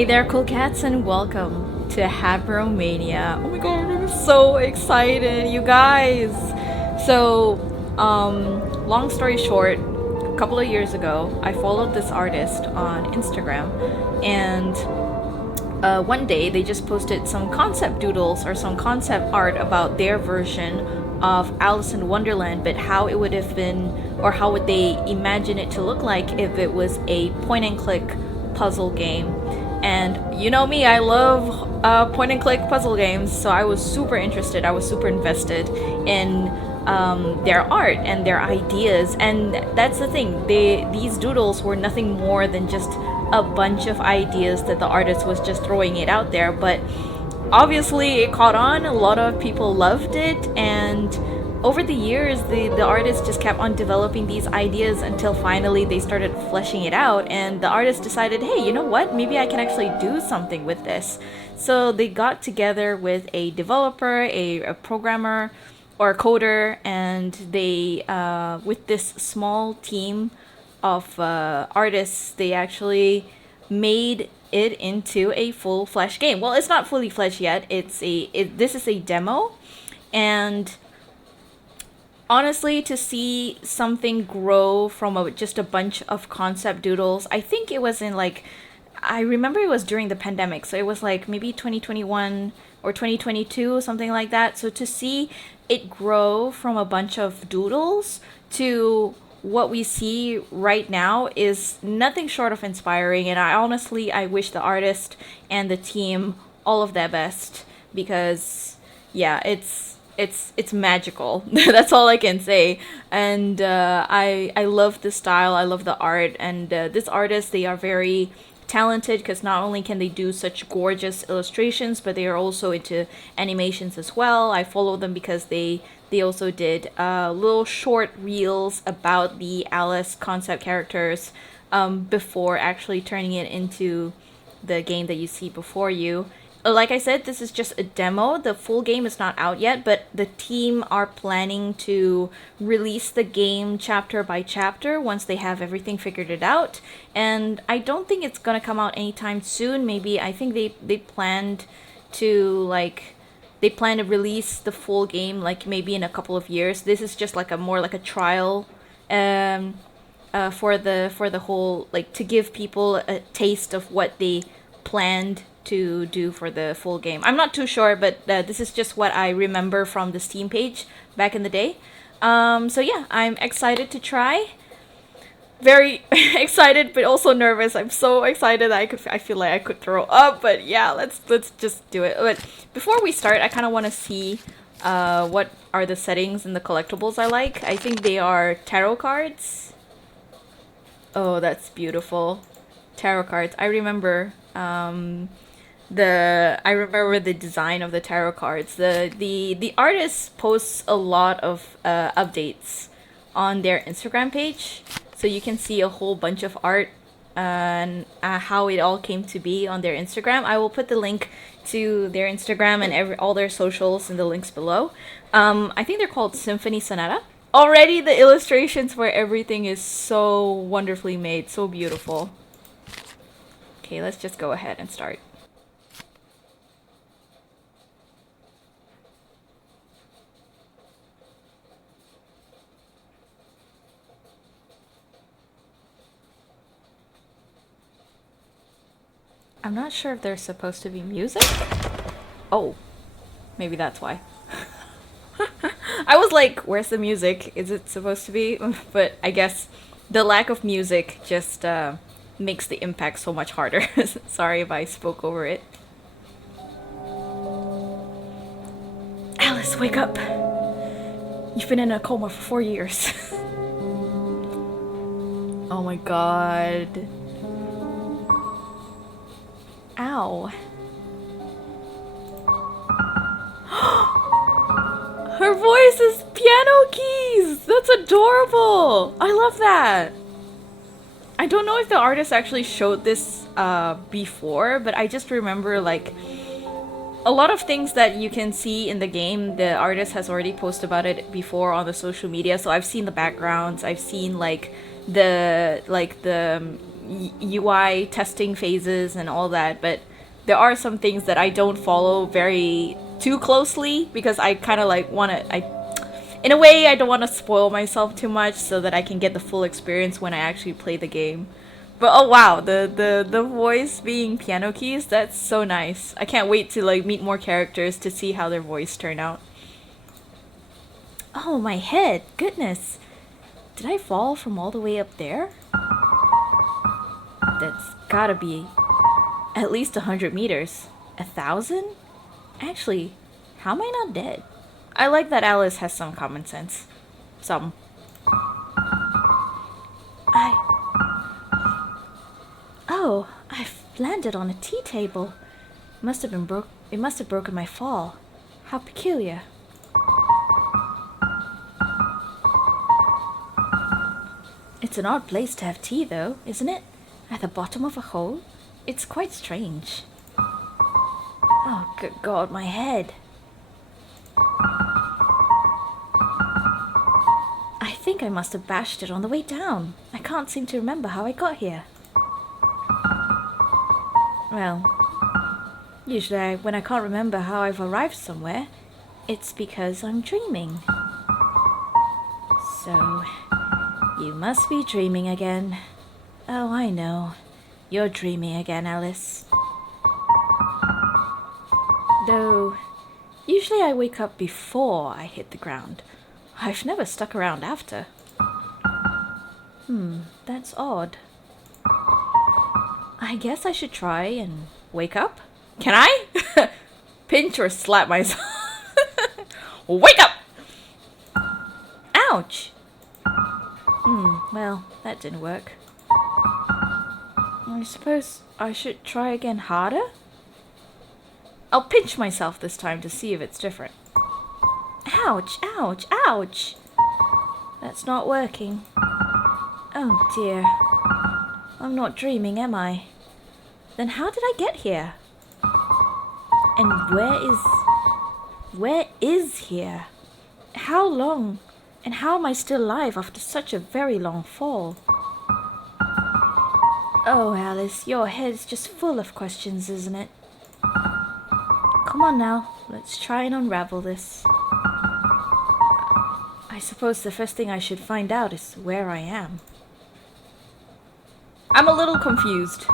Hey there, cool cats, and welcome to HABROMANIA. Oh my god, I'm so excited, you guys! So, long story short, a couple of years ago, I followed this artist on Instagram, and one day they just posted some concept doodles or some concept art about their version of Alice in Wonderland, but how it would have been, or how would they imagine it to look like if it was a point and click puzzle game. And you know me, I love point and click puzzle games, so I was super interested, I was super invested in their art and their ideas. And that's the thing, these doodles were nothing more than just a bunch of ideas that the artist was just throwing it out there. But obviously it caught on, a lot of people loved it, and over the years the artist just kept on developing these ideas until finally they started fleshing it out, and the artist decided, hey, you know what, maybe I can actually do something with this. So they got together with a developer, a programmer or a coder, and they with this small team of artists, they actually made it into a full-fledged game. Well, it's not fully fledged yet. This is a demo, and honestly, to see something grow from just a bunch of concept doodles, I think it was in like, I remember it was during the pandemic, so it was like maybe 2021 or 2022, something like that. So to see it grow from a bunch of doodles to what we see right now is nothing short of inspiring, and I wish the artist and the team all of their best, because yeah, it's magical. That's all I can say. And I love the style, I love the art, and this artist, they are very talented, because not only can they do such gorgeous illustrations, but they are also into animations as well. I follow them because they also did little short reels about the Alice concept characters before actually turning it into the game that you see before you. Like I said, this is just a demo. The full game is not out yet, but the team are planning to release the game chapter by chapter once they have everything figured it out. And I don't think it's gonna come out anytime soon. Maybe, I think they planned to they plan to release the full game like maybe in a couple of years. This is just like a more like a trial for the whole, like, to give people a taste of what they planned to do for the full game. I'm not too sure, but this is just what I remember from the Steam page back in the day. So yeah, I'm excited to try. Very excited, but also nervous. I'm so excited that I feel like I could throw up. But yeah, let's just do it. But before we start, I kind of want to see what are the settings and the collectibles I like. I think they are tarot cards. Oh, that's beautiful. Tarot cards. I remember the design of the tarot cards. The artist posts a lot of updates on their Instagram page, so you can see a whole bunch of art and how it all came to be on their Instagram. I will put the link to their Instagram and all their socials in the links below. I think they're called Symphony Sonata. Already the illustrations for everything is so wonderfully made, so beautiful. Okay, let's just go ahead and start. I'm not sure if there's supposed to be music. Oh, maybe that's why. I was like, where's the music? Is it supposed to be? But I guess the lack of music just makes the impact so much harder. Sorry if I spoke over it. Alice, wake up! You've been in a coma for 4 years. Oh my god. Ow. Her voice is piano keys! That's adorable! I love that! I don't know if the artist actually showed this before, but I just remember, like, a lot of things that you can see in the game, the artist has already posted about it before on the social media. So I've seen the backgrounds, I've seen like the UI testing phases and all that, but there are some things that I don't follow very too closely because I kind of like want to in a way I don't want to spoil myself too much so that I can get the full experience when I actually play the game. But oh wow, the voice being piano keys, that's so nice. I can't wait to like meet more characters to see how their voice turn out. Oh, my head. Goodness. Did I fall from all the way up there? That's gotta be at least 100 meters. 1,000? Actually, how am I not dead? I like that Alice has some common sense. Some. Oh, I've landed on a tea table. It must have broken my fall. How peculiar. It's an odd place to have tea, though, isn't it? At the bottom of a hole? It's quite strange. Oh, good God, my head. I think I must have bashed it on the way down. I can't seem to remember how I got here. Well, usually when I can't remember how I've arrived somewhere, it's because I'm dreaming. So, you must be dreaming again. Oh, I know. You're dreaming again, Alice. Though, usually I wake up before I hit the ground. I've never stuck around after. That's odd. I guess I should try and wake up. Can I? Pinch or slap myself? Wake up! Ouch! Well, that didn't work. I suppose I should try again harder? I'll pinch myself this time to see if it's different. Ouch, ouch, ouch! That's not working. Oh dear. I'm not dreaming, am I? Then how did I get here? And where is here? How long? And how am I still alive after such a very long fall? Oh, Alice, your head's just full of questions, isn't it? Come on now, let's try and unravel this. I suppose the first thing I should find out is where I am. I'm a little confused.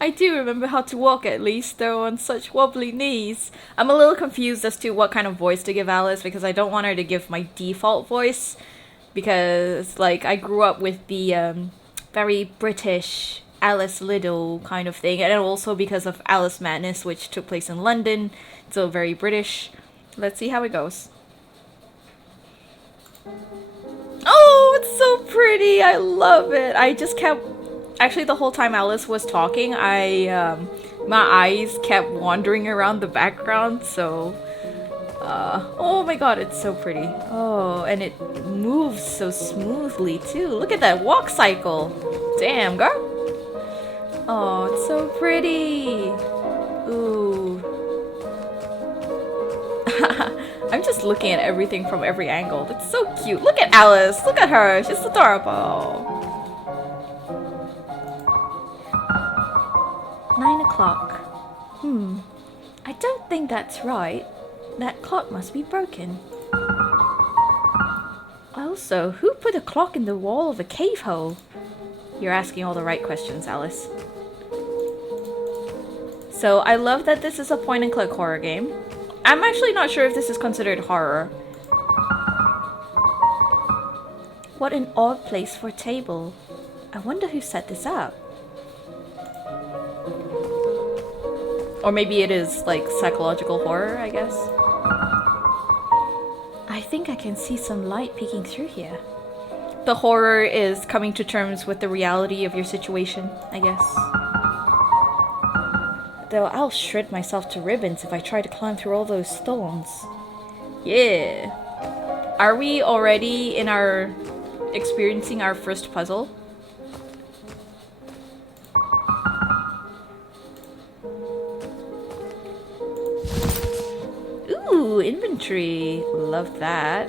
I do remember how to walk at least, though on such wobbly knees. I'm a little confused as to what kind of voice to give Alice because I don't want her to give my default voice. Because, like, I grew up with the very British Alice Liddell kind of thing. And also because of Alice Madness, which took place in London. So very British. Let's see how it goes. Oh, it's so pretty. I love it. I just kept... Actually, the whole time Alice was talking, my eyes kept wandering around the background, so... oh my god, it's so pretty. Oh, and it moves so smoothly, too. Look at that walk cycle. Damn, girl. Oh, it's so pretty. Ooh. I'm just looking at everything from every angle. It's so cute. Look at Alice. Look at her. She's adorable. 9 o'clock. I don't think that's right. That clock must be broken. Also, who put a clock in the wall of a cave hole? You're asking all the right questions, Alice. So, I love that this is a point-and-click horror game. I'm actually not sure if this is considered horror. What an odd place for a table. I wonder who set this up. Or maybe it is, like, psychological horror, I guess. I think I can see some light peeking through here. The horror is coming to terms with the reality of your situation, I guess. Though I'll shred myself to ribbons if I try to climb through all those thorns. Yeah. Are we already in our... experiencing our first puzzle? Ooh, inventory. Love that.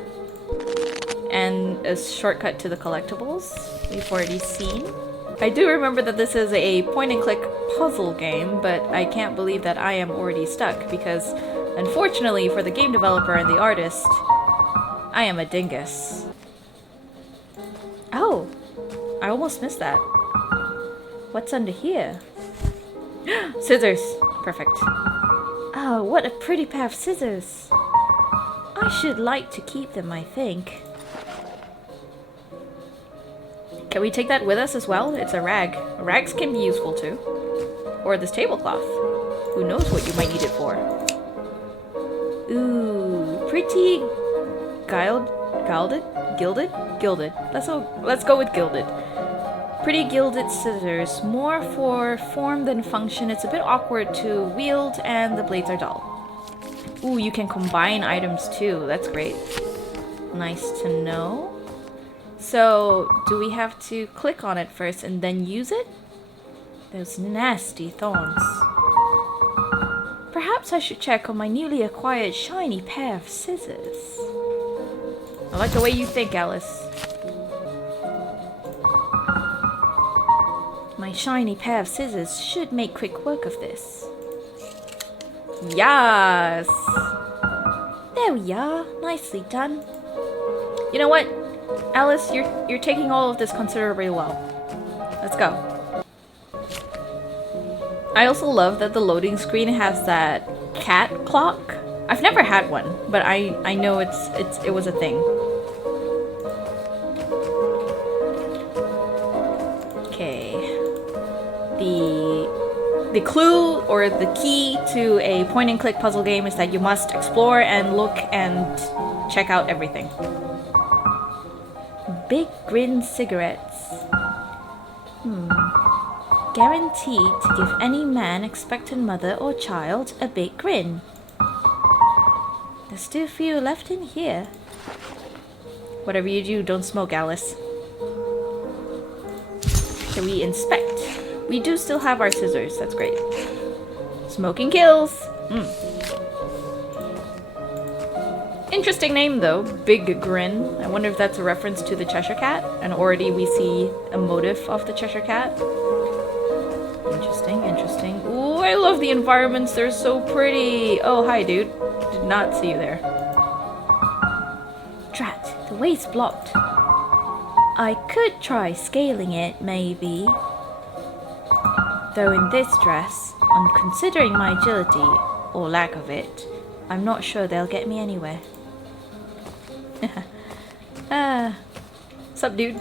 and a shortcut to the collectibles we've already seen. I do remember that this is a point-and-click puzzle game, but I can't believe that I am already stuck because, unfortunately for the game developer and the artist, I am a dingus. Oh, I almost missed that. What's under here? Scissors. Perfect. Oh, what a pretty pair of scissors. I should like to keep them, I think. Can we take that with us as well? It's a rag. Rags can be useful too. Or this tablecloth. Who knows what you might need it for. Ooh, pretty gilded. Let's go with gilded. Pretty gilded scissors. More for form than function. It's a bit awkward to wield and the blades are dull. Ooh, you can combine items too. That's great. Nice to know. So, do we have to click on it first and then use it? Those nasty thorns. Perhaps I should check on my newly acquired shiny pair of scissors. I like the way you think, Alice. My shiny pair of scissors should make quick work of this. Yes! There we are. Nicely done. You know what? Alice, you're taking all of this considerably well. Let's go. I also love that the loading screen has that cat clock. I've never had one, but I know it was a thing. Okay. The clue or the key to a point and click puzzle game is that you must explore and look and check out everything. Big Grin cigarettes. Guaranteed to give any man, expectant mother or child, a big grin. There's still a few left in here. Whatever you do, don't smoke, Alice. Shall we inspect? We do still have our scissors, that's great. Smoking kills! Interesting name though, Big Grin. I wonder if that's a reference to the Cheshire Cat, and already we see a motif of the Cheshire Cat. Interesting. Ooh, I love the environments, they're so pretty! Oh, hi dude. Did not see you there. Drat, the way's blocked. I could try scaling it, maybe. Though in this dress, on considering my agility, or lack of it, I'm not sure they'll get me anywhere. Sup, dude?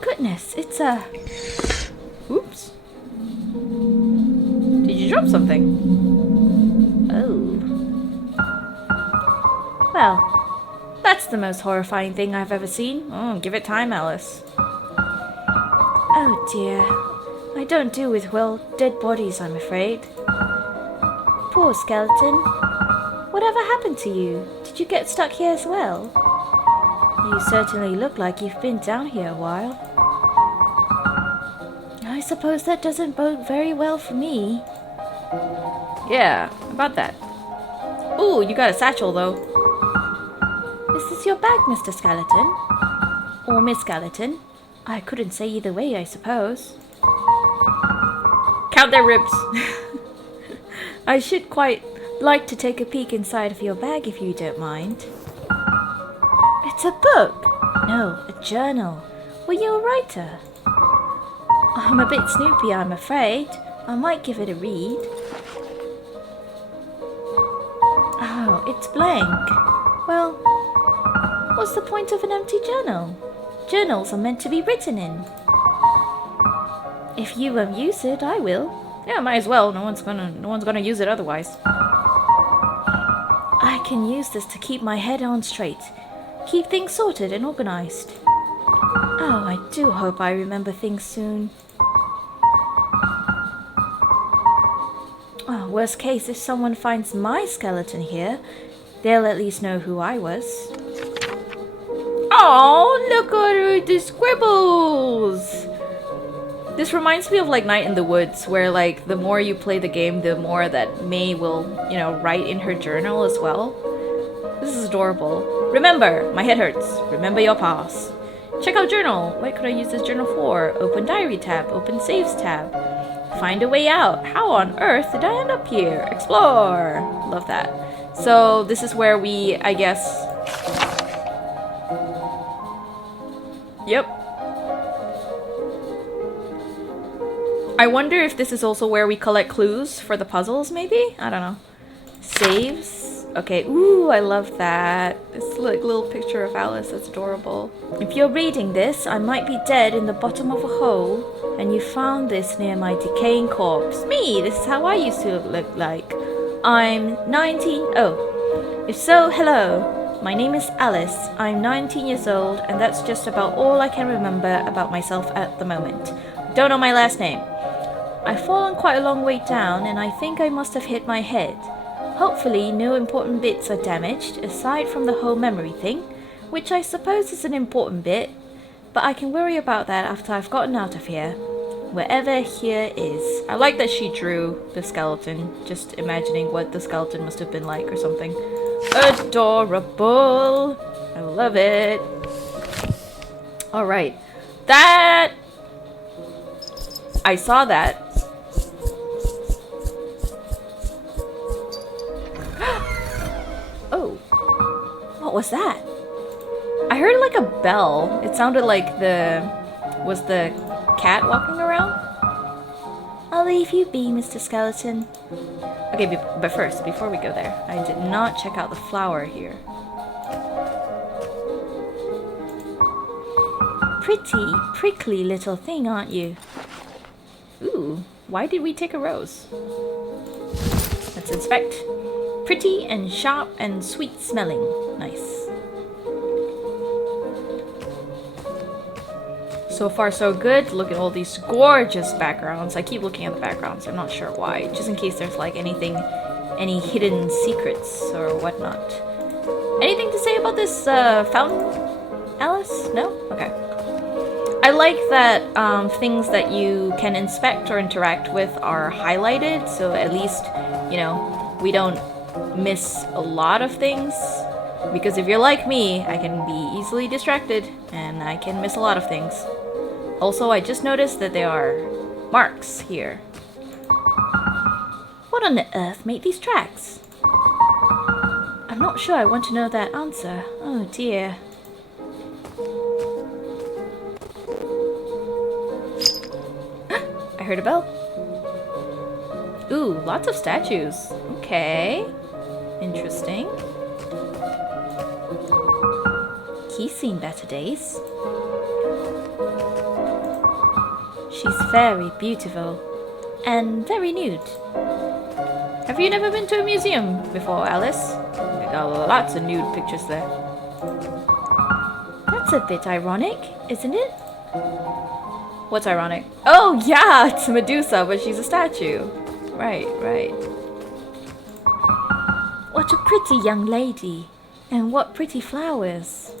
Goodness, it's a... Oops. Did you drop something? Oh. Well, that's the most horrifying thing I've ever seen. Oh, give it time, Alice. Oh dear. I don't do with, well, dead bodies, I'm afraid. Poor skeleton. Whatever happened to you? Did you get stuck here as well? You certainly look like you've been down here a while. I suppose that doesn't bode very well for me. Yeah, about that. Ooh, you got a satchel though. Is this your bag, Mr. Skeleton? Or Miss Skeleton? I couldn't say either way, I suppose. Count their ribs. I should quite like to take a peek inside of your bag if you don't mind. It's a book! No, a journal. Were you a writer? I'm a bit snoopy, I'm afraid. I might give it a read. Oh, it's blank. Well, what's the point of an empty journal? Journals are meant to be written in. If you won't use it, I will. Yeah, might as well. No one's gonna use it otherwise. I can use this to keep my head on straight. Keep things sorted and organized. Oh, I do hope I remember things soon. Oh, worst case, if someone finds my skeleton here, they'll at least know who I was. Oh, look at the scribbles! This reminds me of like Night in the Woods, where like the more you play the game, the more that May will, you know, write in her journal as well. This is adorable. Remember, my head hurts. Remember your past. Check out journal. What could I use this journal for? Open diary tab. Open saves tab. Find a way out. How on earth did I end up here? Explore. Love that. So this is where we, I guess... Yep. I wonder if this is also where we collect clues for the puzzles, maybe? I don't know. Saves. Okay, ooh, I love that. It's like a little picture of Alice. That's adorable. If you're reading this, I might be dead in the bottom of a hole, and you found this near my decaying corpse. Me, this is how I used to look like. I'm 19. Oh, if so, hello. My name is Alice. I'm 19 years old, and that's just about all I can remember about myself at the moment. Don't know my last name. I've fallen quite a long way down, and I think I must have hit my head. Hopefully, no important bits are damaged, aside from the whole memory thing, which I suppose is an important bit, but I can worry about that after I've gotten out of here. Wherever here is. I like that she drew the skeleton, just imagining what the skeleton must have been like or something. Adorable! I love it. Alright. That... I saw that. Oh. What was that? I heard like a bell. It sounded like was the cat walking around? I'll leave you be, Mr. Skeleton. Okay, but first, before we go there, I did not check out the flower here. Pretty, prickly little thing, aren't you? Ooh, why did we take a rose? Let's inspect. Pretty and sharp and sweet smelling. Nice. So far so good. Look at all these gorgeous backgrounds. I keep looking at the backgrounds. I'm not sure why. Just in case there's like anything, any hidden secrets or whatnot. Anything to say about this fountain, Alice? No? Okay. I like that things that you can inspect or interact with are highlighted, so at least, you know, we don't miss a lot of things. Because if you're like me, I can be easily distracted, and I can miss a lot of things. Also, I just noticed that there are marks here. What on earth made these tracks? I'm not sure I want to know that answer. Oh dear. I heard a bell. Ooh, lots of statues. Okay. Interesting. He's seen better days. She's very beautiful and very nude. Have you never been to a museum before, Alice? I got lots of nude pictures there. That's a bit ironic, isn't it? What's ironic? Oh yeah, it's Medusa, but she's a statue. Right, right. What a pretty young lady. And what pretty flowers.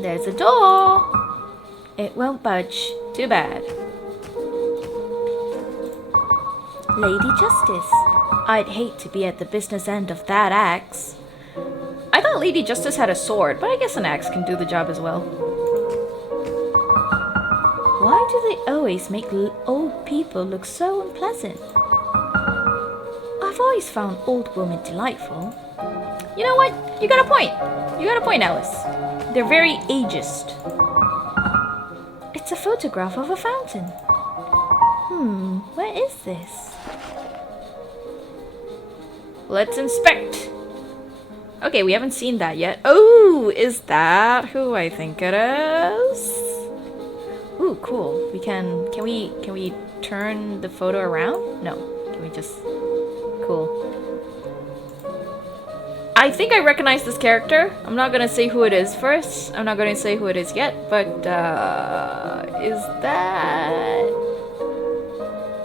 There's a door. It won't budge. Too bad. Lady Justice. I'd hate to be at the business end of that axe. I thought Lady Justice had a sword, but I guess an axe can do the job as well. Why do they always make old people look so unpleasant? I've always found old women delightful. You know what? You got a point. You got a point, Alice. They're very ageist. It's a photograph of a fountain. Where is this? Let's inspect. Okay, we haven't seen that yet. Oh, is that who I think it is? Ooh, cool. Can we turn the photo around? No. Can we just... Cool. I think I recognize this character. I'm not gonna say who it is first. I'm not gonna say who it is yet, but is that...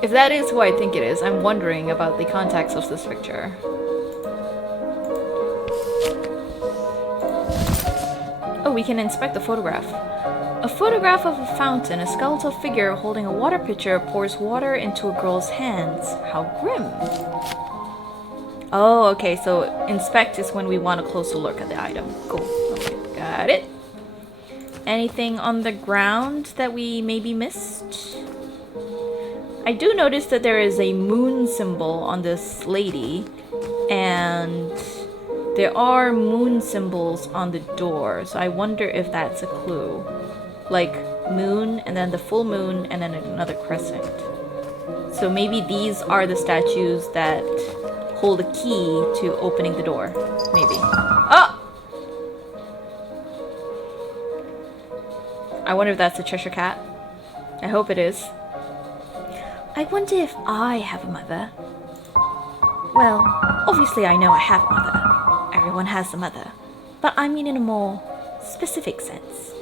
If that is who I think it is, I'm wondering about the context of this picture. Oh, we can inspect the photograph. A photograph of a fountain. A skeletal figure holding a water pitcher pours water into a girl's hands. How grim. Oh, okay, so inspect is when we want a closer look at the item. Cool. Okay, got it. Anything on the ground that we maybe missed? I do notice that there is a moon symbol on this lady, and there are moon symbols on the door, so I wonder if that's a clue. Like moon, and then the full moon, and then another crescent. So maybe these are the statues that hold a key to opening the door. Maybe. Oh! I wonder if that's a Cheshire Cat. I hope it is. I wonder if I have a mother. Well, obviously I know I have a mother. Everyone has a mother. But I mean in a more specific sense.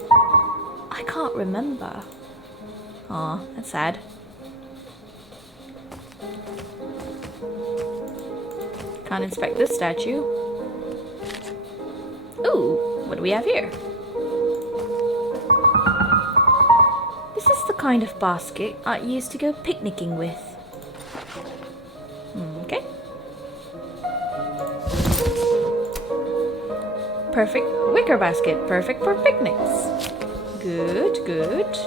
I can't remember. Aw, that's sad. Can't inspect this statue. Ooh, what do we have here? This is the kind of basket I used to go picnicking with. Okay. Perfect wicker basket, perfect for picnics. Good, good.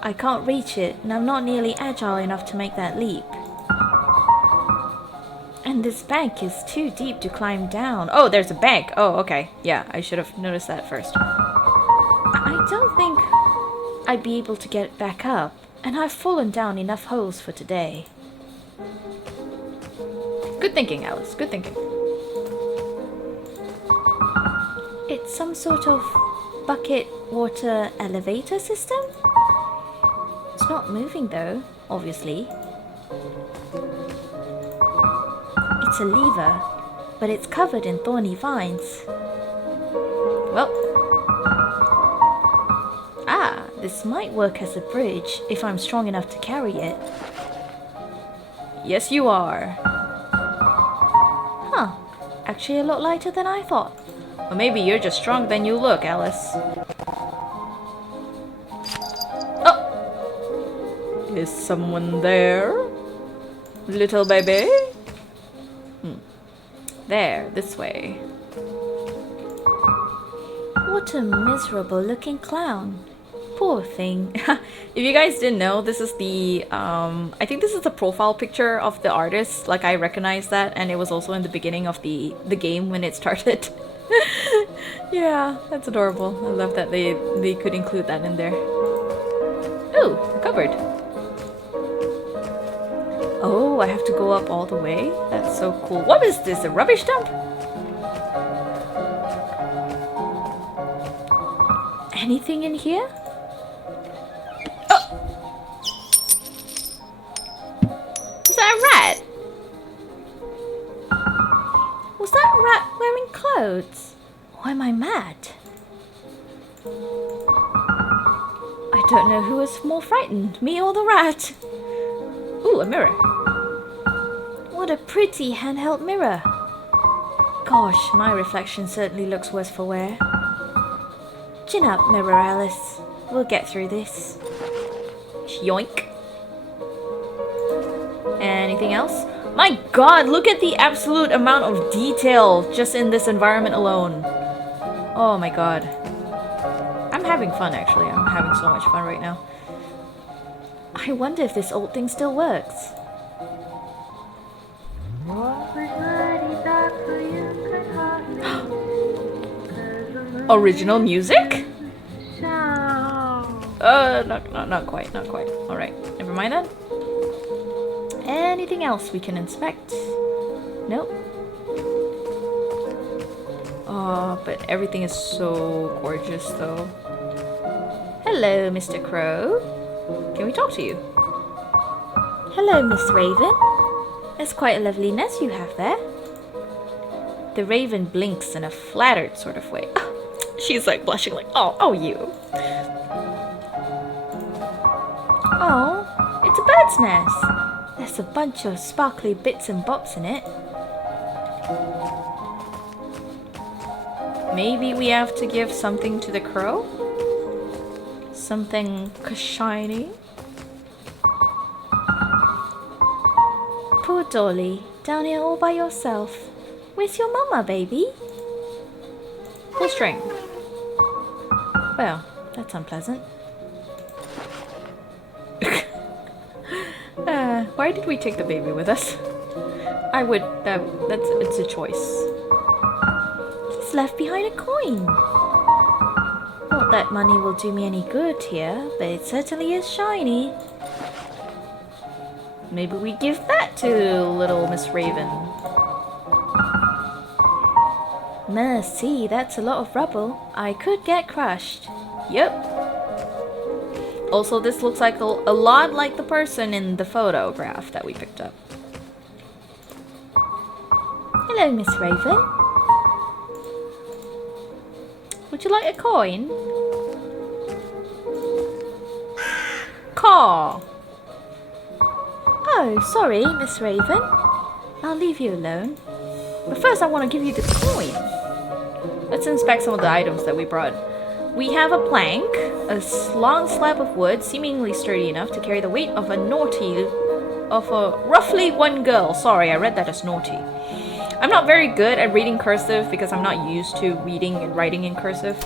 I can't reach it, and I'm not nearly agile enough to make that leap. And this bank is too deep to climb down. Oh, there's a bank. Oh, okay. Yeah, I should have noticed that first. I don't think I'd be able to get back up, and I've fallen down enough holes for today. Good thinking, Alice. Good thinking. It's some sort of bucket water elevator system? It's not moving though, obviously. It's a lever, but it's covered in thorny vines. Well. Ah, this might work as a bridge if I'm strong enough to carry it. Yes, you are. Huh. Actually a lot lighter than I thought. Or maybe you're just stronger than you look, Alice. Oh! Is someone there? Little baby? There, this way. What a miserable looking clown. Poor thing. If you guys didn't know, this is the, I think this is the profile picture of the artist. Like, I recognize that, and it was also in the beginning of the game when it started. Yeah, that's adorable. I love that they could include that in there. Ooh, a cupboard. Oh, I have to go up all the way? That's so cool. What is this, a rubbish dump? Anything in here? Oh! Was that a rat? Was that rat wearing clothes? Or am I mad? I don't know who was more frightened, me or the rat. Ooh, a mirror. What a pretty handheld mirror. Gosh, my reflection certainly looks worse for wear. Chin up, Mirror Alice. We'll get through this. Yoink. Anything else? My god, look at the absolute amount of detail just in this environment alone. Oh my god. I'm having fun, actually. I'm having so much fun right now. I wonder if this old thing still works. Original music? Not quite, not quite. Alright, never mind then. Anything else we can inspect? Nope. Oh, but everything is so gorgeous though. Hello, Mr. Crow. Can we talk to you? Hello, Miss Raven. That's quite a lovely nest you have there. The raven blinks in a flattered sort of way. She's like blushing like, oh you. Oh, it's a bird's nest. There's a bunch of sparkly bits and bobs in it. Maybe we have to give something to the crow? Something shiny? Poor Dolly, down here all by yourself. Where's your mama, baby? Pull string. Well, that's unpleasant. Why did we take the baby with us? I would, it's a choice. He's left behind a coin. Not that money will do me any good here, but it certainly is shiny. Maybe we give that to little Miss Raven. Mercy, that's a lot of rubble. I could get crushed. Yep. Also, this looks like a lot like the person in the photograph that we picked up. Hello, Miss Raven. Would you like a coin? Caw. Oh, sorry, Miss Raven. I'll leave you alone. But first I want to give you the coin. Let's inspect some of the items that we brought. We have a plank, a long slab of wood, seemingly sturdy enough to carry the weight of roughly one girl. Sorry, I read that as naughty. I'm not very good at reading cursive because I'm not used to reading and writing in cursive.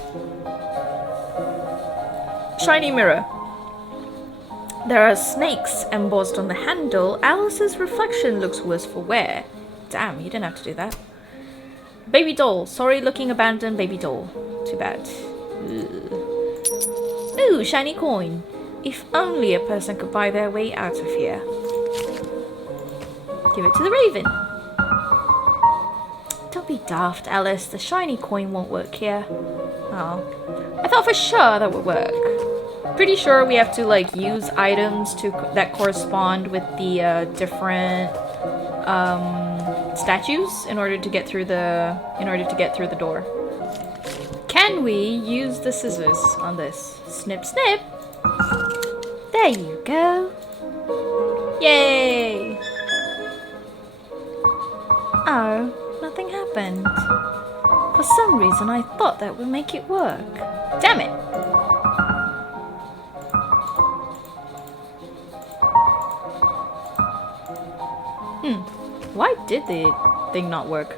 Shiny mirror. There are snakes embossed on the handle. Alice's reflection looks worse for wear. Damn, you didn't have to do that. Baby doll. Sorry looking abandoned baby doll. Too bad. Ugh. Ooh, shiny coin. If only a person could buy their way out of here. Give it to the Raven. Don't be daft, Alice. The shiny coin won't work here. Oh. I thought for sure that would work. Pretty sure we have to like use items that correspond with the different statues in order to get through the door. Can we use the scissors on this? Snip, snip. There you go. Yay! Oh, nothing happened. For some reason, I thought that would make it work. Damn it! Why did the thing not work?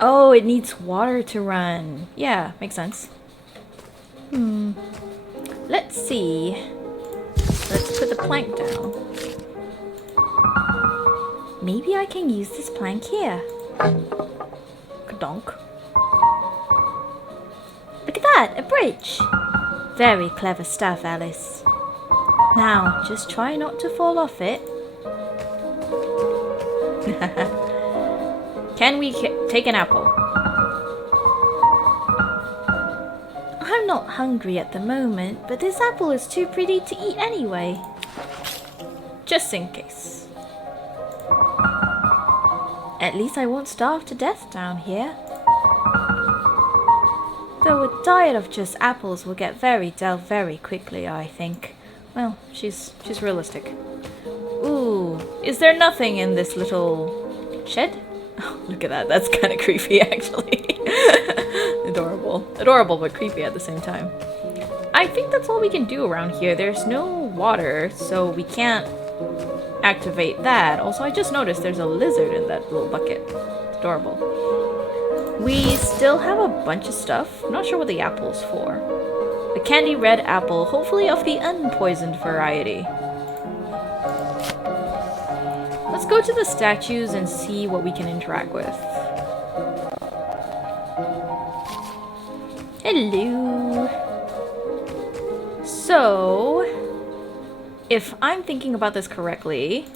Oh, it needs water to run. Yeah, makes sense. Let's see. Let's put the plank down. Maybe I can use this plank here. Kadonk. Look at that, a bridge. Very clever stuff, Alice. Now, just try not to fall off it. Can we take an apple? I'm not hungry at the moment, but this apple is too pretty to eat anyway. Just in case. At least I won't starve to death down here. Though a diet of just apples will get very dull very quickly, I think. Well, she's realistic. Ooh, is there nothing in this little shed? Oh, look at that. That's kind of creepy, actually. Adorable. Adorable, but creepy at the same time. I think that's all we can do around here. There's no water, so we can't activate that. Also, I just noticed there's a lizard in that little bucket. It's adorable. We still have a bunch of stuff. I'm not sure what the apple's for. A candy red apple, hopefully of the unpoisoned variety. Let's go to the statues and see what we can interact with. Hello. So, if I'm thinking about this correctly,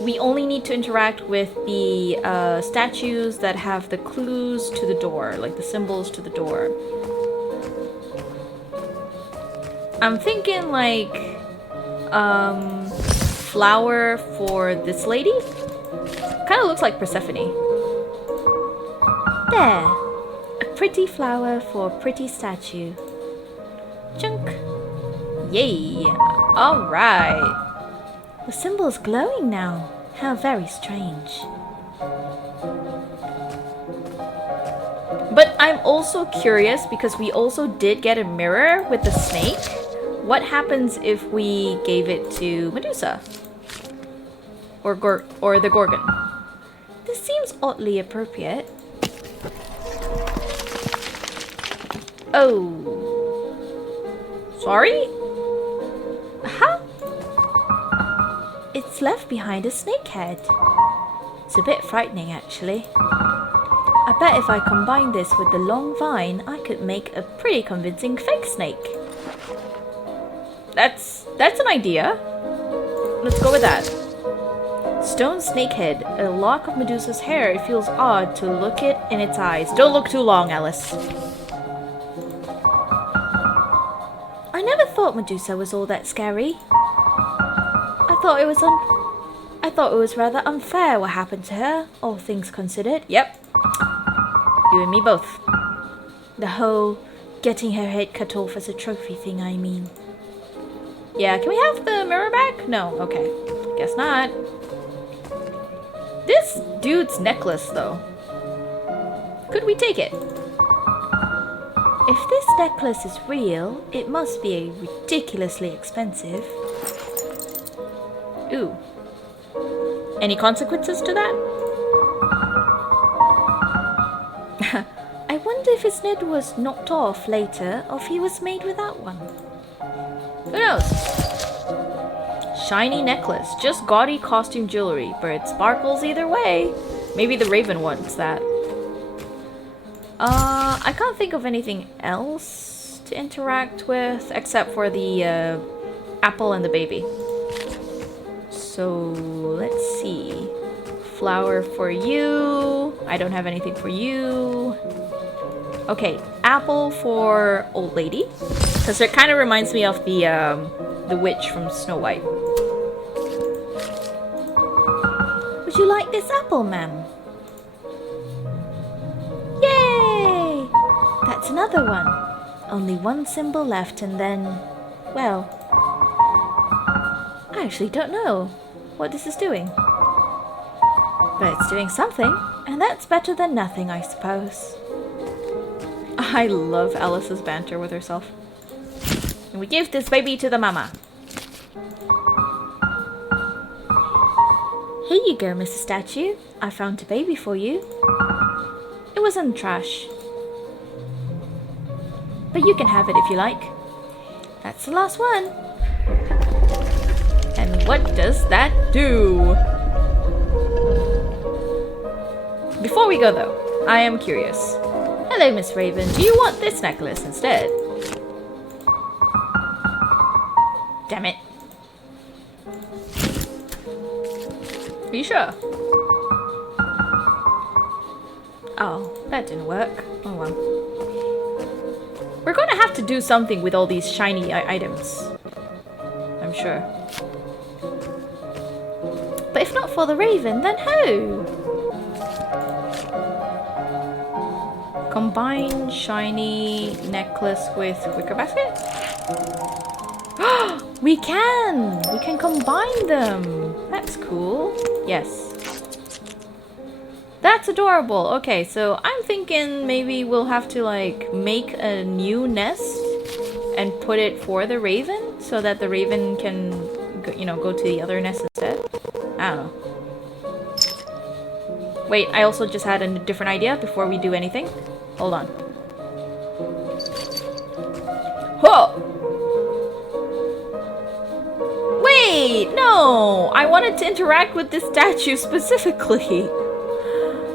we only need to interact with the statues that have the clues to the door, like the symbols to the door. I'm thinking like flower for this lady. Kind of looks like Persephone. There, a pretty flower for a pretty statue. Chunk. Yay. All right. The symbol's glowing now. How very strange. But I'm also curious because we also did get a mirror with the snake. What happens if we gave it to Medusa? Or the Gorgon? This seems oddly appropriate. Oh. Sorry? Huh? It's left behind a snake head. It's a bit frightening, actually. I bet if I combine this with the long vine, I could make a pretty convincing fake snake. That's an idea. Let's go with that. Stone snakehead, a lock of Medusa's hair. It feels odd to look it in its eyes. Don't look too long, Alice. I never thought Medusa was all that scary. I thought it was rather unfair what happened to her, all things considered. Yep. You and me both. The whole getting her head cut off as a trophy thing, I mean. Yeah, can we have the mirror back? No, okay. Guess not. This dude's necklace, though. Could we take it? If this necklace is real, it must be ridiculously expensive. Ooh. Any consequences to that? I wonder if his head was knocked off later, or if he was made without one. Who knows? Shiny necklace. Just gaudy costume jewelry, but it sparkles either way. Maybe the Raven wants that. I can't think of anything else to interact with except for the apple and the baby. So let's see. Flower for you. I don't have anything for you. Okay, apple for old lady, because it kind of reminds me of the witch from Snow White. Would you like this apple, ma'am? Yay! That's another one. Only one symbol left and then, well, I actually don't know what this is doing. But it's doing something, and that's better than nothing, I suppose. I love Alice's banter with herself. And we give this baby to the mama. Here you go, Mrs. Statue. I found a baby for you. It was in the trash. But you can have it if you like. That's the last one. And what does that do? Before we go though, I am curious. Hello, Miss Raven. Do you want this necklace instead? Damn it. Are you sure? Oh, that didn't work. Oh well. We're gonna have to do something with all these shiny items. I'm sure. But if not for the Raven, then who? Combine shiny necklace with wicker basket? We can! We can combine them! That's cool. Yes. That's adorable. Okay, so I'm thinking maybe we'll have to like make a new nest and put it for the Raven so that the Raven can, you know, go to the other nest instead. I don't know. Wait, I also just had a different idea before we do anything. Hold on. Whoa! Wait, no! I wanted to interact with this statue specifically.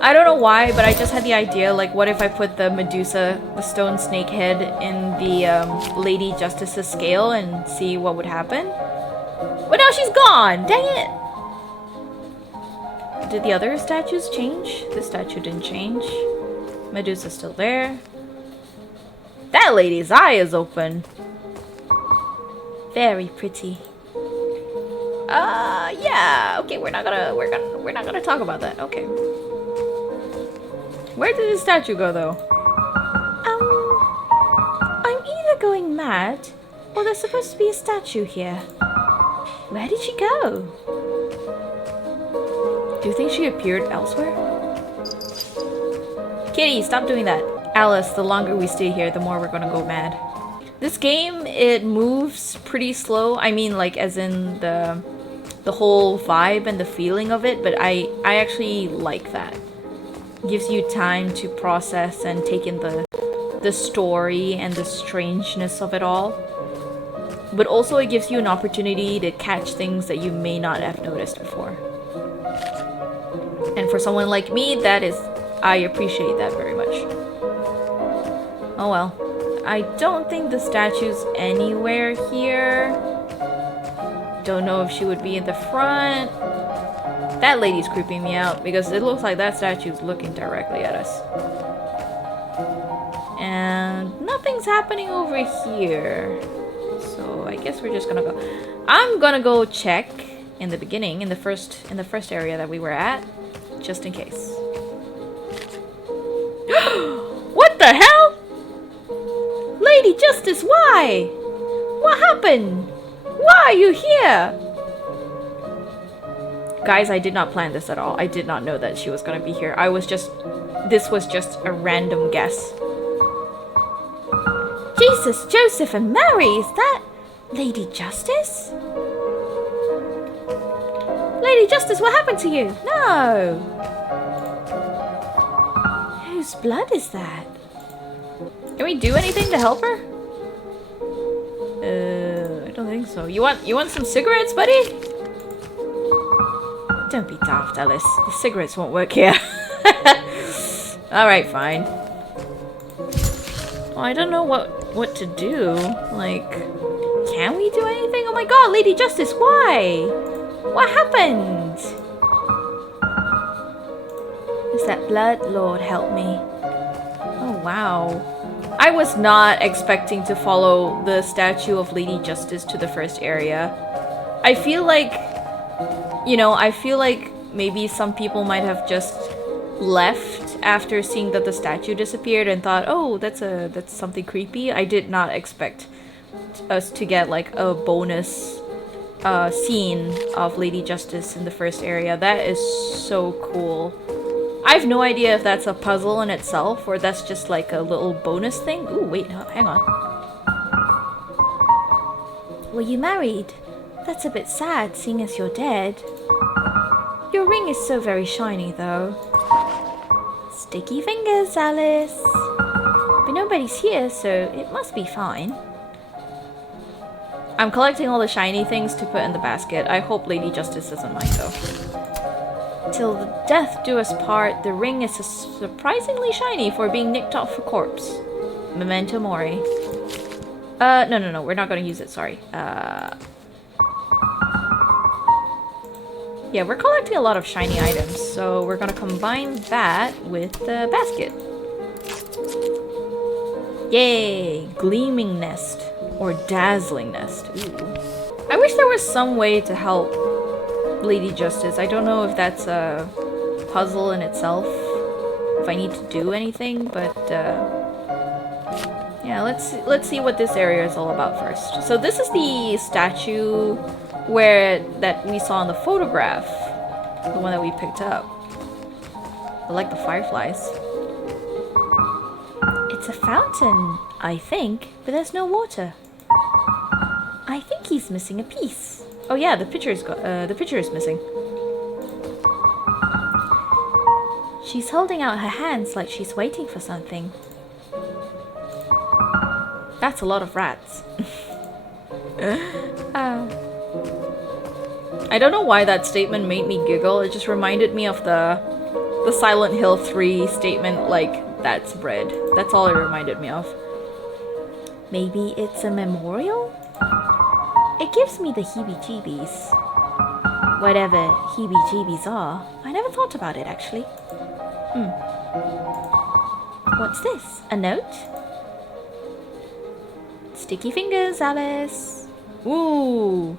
I don't know why, but I just had the idea, like, what if I put the Medusa, the stone snake head, in the Lady Justice's scale and see what would happen? But now she's gone! Dang it! Did the other statues change? This statue didn't change. Medusa's still there. That lady's eye is open. Very pretty. Yeah. Okay, we're not gonna talk about that. Okay. Where did the statue go, though? I'm either going mad, or there's supposed to be a statue here. Where did she go? Do you think she appeared elsewhere? Kitty, stop doing that. Alice, the longer we stay here, the more we're gonna go mad. This game, it moves pretty slow. I mean, like, as in the whole vibe and the feeling of it, but I actually like that. Gives you time to process and take in the story and the strangeness of it all. But also it gives you an opportunity to catch things that you may not have noticed before. And for someone like me, I appreciate that very much. Oh well. I don't think the statue's anywhere here. Don't know if she would be in the front. That lady's creeping me out because it looks like that statue's looking directly at us. And nothing's happening over here. So I guess we're just gonna go. I'm gonna go check in the beginning, in the first area that we were at, just in case. What the hell? Lady Justice, why? What happened? Why are you here? Guys, I did not plan this at all. I did not know that she was gonna be here. This was just a random guess. Jesus, Joseph and Mary, is that Lady Justice? Lady Justice, what happened to you? No. Whose blood is that? Can we do anything to help her? I don't think so. You want some cigarettes, buddy? Don't be daft, Alice. The cigarettes won't work here. Alright, fine. Well, I don't know what to do. Like, can we do anything? Oh my god, Lady Justice, why? What happened? Is that blood? Lord, help me. Oh, wow. I was not expecting to follow the statue of Lady Justice to the first area. I feel like, maybe some people might have just left after seeing that the statue disappeared and thought, oh, that's something creepy. I did not expect us to get like a bonus scene of Lady Justice in the first area. That is so cool. I have no idea if that's a puzzle in itself or that's just like a little bonus thing. Ooh, wait, hang on. Were you married? That's a bit sad, seeing as you're dead. Your ring is so very shiny, though. Sticky fingers, Alice. But nobody's here, so it must be fine. I'm collecting all the shiny things to put in the basket. I hope Lady Justice doesn't mind, though. Till the death do us part, the ring is surprisingly shiny for being nicked off a corpse. Memento mori. No, we're not gonna use it, sorry. Yeah, we're collecting a lot of shiny items, so we're gonna combine that with the basket. Yay! Gleaming nest. Or dazzling nest. Ooh. I wish there was some way to help Lady Justice. I don't know if that's a puzzle in itself, if I need to do anything, but yeah, let's see what this area is all about first. So this is the statue that we saw in the photograph, the one that we picked up. I like the fireflies. It's a fountain, I think, but there's no water. I think he's missing a piece. Oh yeah, the picture is missing. She's holding out her hands like she's waiting for something. That's a lot of rats. I don't know why that statement made me giggle. It just reminded me of the Silent Hill 3 statement, like, that's bread. That's all it reminded me of. Maybe it's a memorial? It gives me the heebie-jeebies. Whatever heebie-jeebies are. I never thought about it, actually. What's this? A note? Sticky fingers, Alice. Ooh!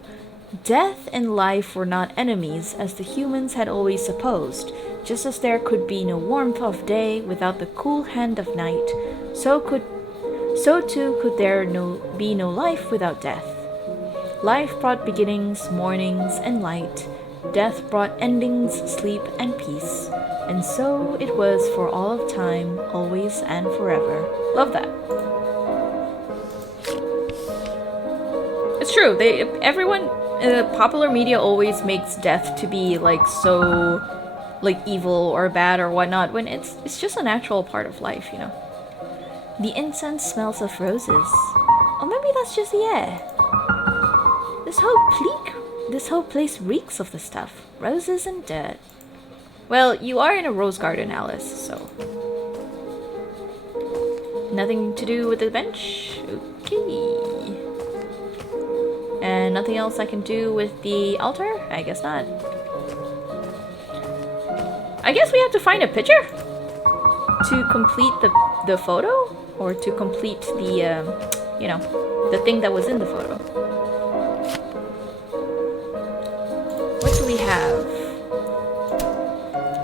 Death and life were not enemies, as the humans had always supposed. Just as there could be no warmth of day without the cool hand of night, so too could there be no life without death. Life brought beginnings, mornings, and light. Death brought endings, sleep, and peace. And so it was for all of time, always and forever. Love that. true. Everyone popular media always makes death to be like so like evil or bad or whatnot when it's just a natural part of life, you know. The incense smells of roses. Or maybe that's just the air. This whole place reeks of the stuff. Roses and dirt. Well, you are in a rose garden, Alice, so nothing to do with the bench. Okay. And nothing else I can do with the altar? I guess not. I guess we have to find a picture to complete the photo, or to complete the, you know, the thing that was in the photo. What do we have?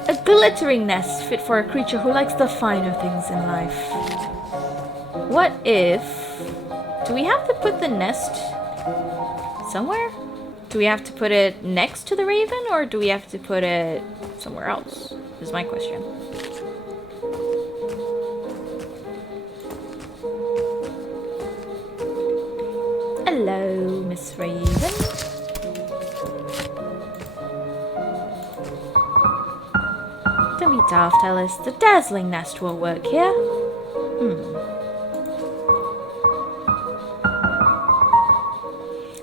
A glittering nest fit for a creature who likes the finer things in life. What if... Do we have to put the nest somewhere? Do we have to put it next to the raven, or do we have to put it somewhere else? Is my question. Hello, Miss Raven. Don't be daft, Alice. The dazzling nest will work here.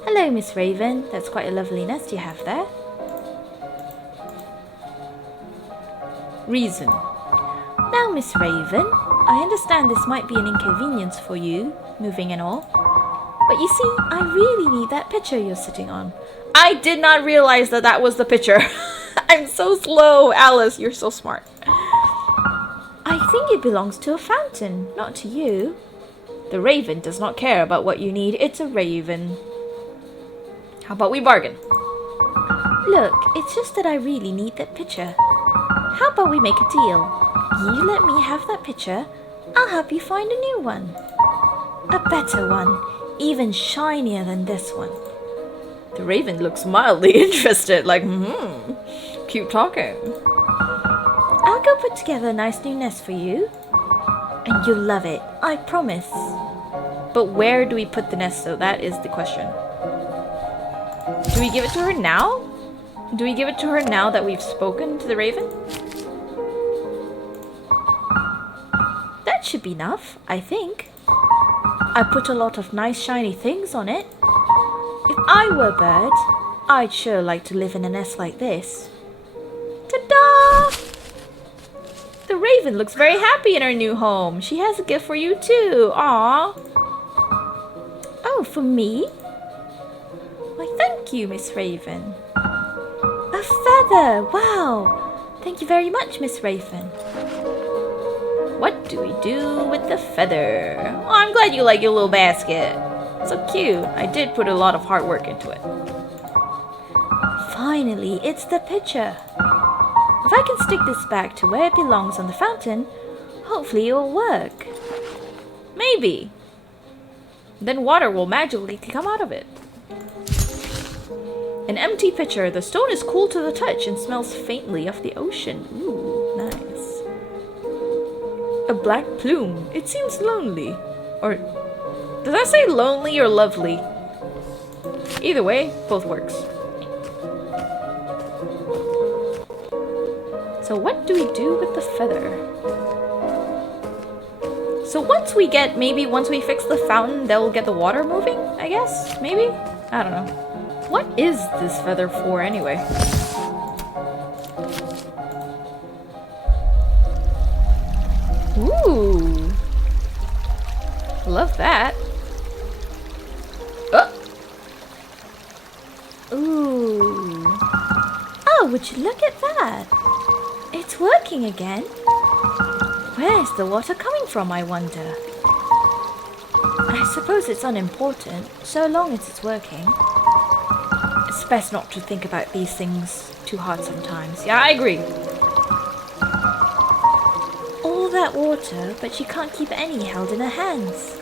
Hello, Miss Raven. That's quite a lovely nest you have there. Reason. Now, Miss Raven, I understand this might be an inconvenience for you, moving and all. But you see, I really need that picture you're sitting on. I did not realize that that was the picture. I'm so slow. Alice, you're so smart. I think it belongs to a fountain, not to you. The raven does not care about what you need. It's a raven. How about we bargain? Look, it's just that I really need that picture. How about we make a deal? You let me have that picture, I'll help you find a new one. A better one, even shinier than this one. The raven looks mildly interested, like, keep talking. I'll go put together a nice new nest for you. And you'll love it, I promise. But where do we put the nest, though? That is the question. Do we give it to her now? Do we give it to her now that we've spoken to the raven? That should be enough, I think. I put a lot of nice shiny things on it. If I were a bird, I'd sure like to live in a nest like this. Ta-da! The raven looks very happy in her new home. She has a gift for you too. Aww. Oh, for me? Why, thank you, Miss Raven. A feather! Wow! Thank you very much, Miss Raven. What do we do with the feather? Oh, I'm glad you like your little basket. So cute. I did put a lot of hard work into it. Finally, it's the picture. If I can stick this back to where it belongs on the fountain, hopefully it will work. Maybe. Then water will magically come out of it. An empty pitcher. The stone is cool to the touch and smells faintly of the ocean. Ooh, nice. A black plume. It seems lonely. Or, does that say lonely or lovely? Either way, both works. So what do we do with the feather? So once we get, maybe once we fix the fountain, they'll get the water moving, I guess? Maybe? I don't know. What is this feather for anyway? Ooh. Love that. Oh. Ooh. Oh, would you look at that? It's working again. Where's the water coming from, I wonder? I suppose it's unimportant, so long as it's working. It's best not to think about these things too hard sometimes. Yeah, I agree. All that water, but she can't keep any held in her hands.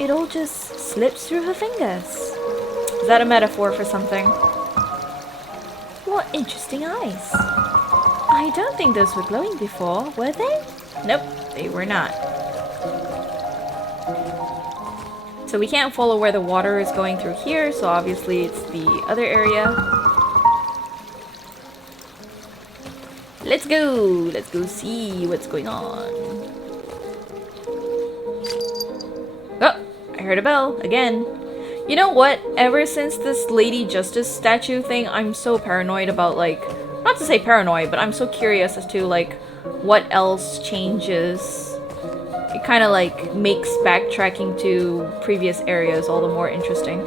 It all just slips through her fingers. Is that a metaphor for something? What interesting eyes. I don't think those were glowing before, were they? Nope, they were not. So we can't follow where the water is going through here, so obviously it's the other area. Let's go! Let's go see what's going on. Oh! I heard a bell, again. You know what? Ever since this Lady Justice statue thing, I'm so paranoid about, like... Not to say paranoid, but I'm so curious as to, like, what else changes. It kind of, like, makes backtracking to previous areas all the more interesting.